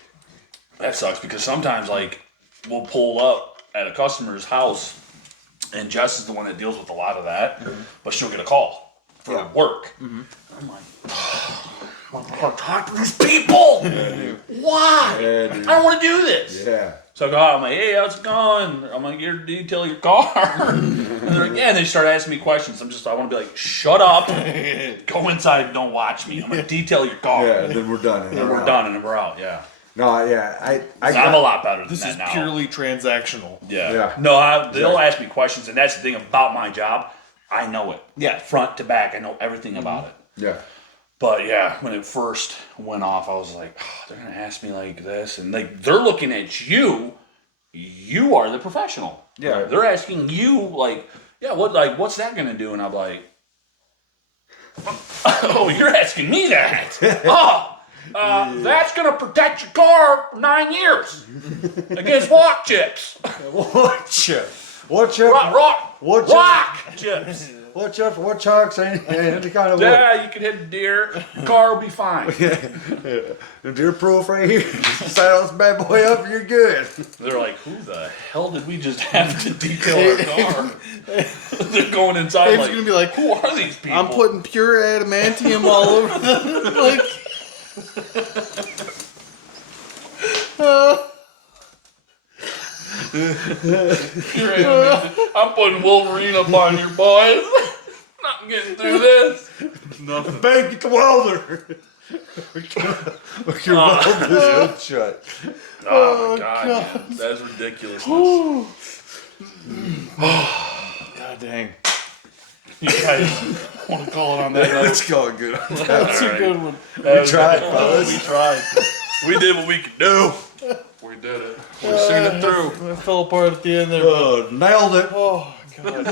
That sucks because sometimes like we'll pull up at a customer's house, and Jess is the one that deals with a lot of that, but she'll get a call for work. I'm like, I want to talk to these people. Why? Yeah, I dude. don't want to do this. Yeah. So I go out, I'm like, hey, how's it going? I'm like, here to detail your car. And they're like, yeah, and they start asking me questions. I want to be like, shut up, go inside and don't watch me. I'm going to detail your car. Yeah, and then we're done. And then we're done and then we're out, yeah. No, yeah, I'm a lot better than This that is now. purely transactional. Yeah. Yeah. No, they'll ask me questions, and that's the thing about my job. I know it. Yeah. Front to back, I know everything about it. Yeah. But yeah, when it first went off, I was like, oh, they're gonna ask me like this, and like they're looking at you. You are the professional. Yeah. They're asking you like, yeah, what's that gonna do? And I'm like, oh, you're asking me that? That's gonna protect your car for 9 years against rock chips. What chip? What chip? Rock What chip? rock chips. What chip? What chunks? Any kind of Yeah, you can hit a deer. The car will be fine. deer proof right here. Saddle this bad boy up, you're good. They're like, who the hell did we just have to detail our car? They're going inside Dave's like, gonna be like, who are these people? I'm putting pure adamantium all over them. Like, I'm putting Wolverine up on your boys. Not getting through this. Nothing. Bang, get the welder. Look, your welder is shut. Oh my god, man. That's ridiculousness. God dang. You guys want to call it on that? Let's go good. That's a good one. We tried, fellas. We tried. We did what we could do. We did it. We're seeing it through. I fell apart at the end there. Oh, nailed it. Oh, God.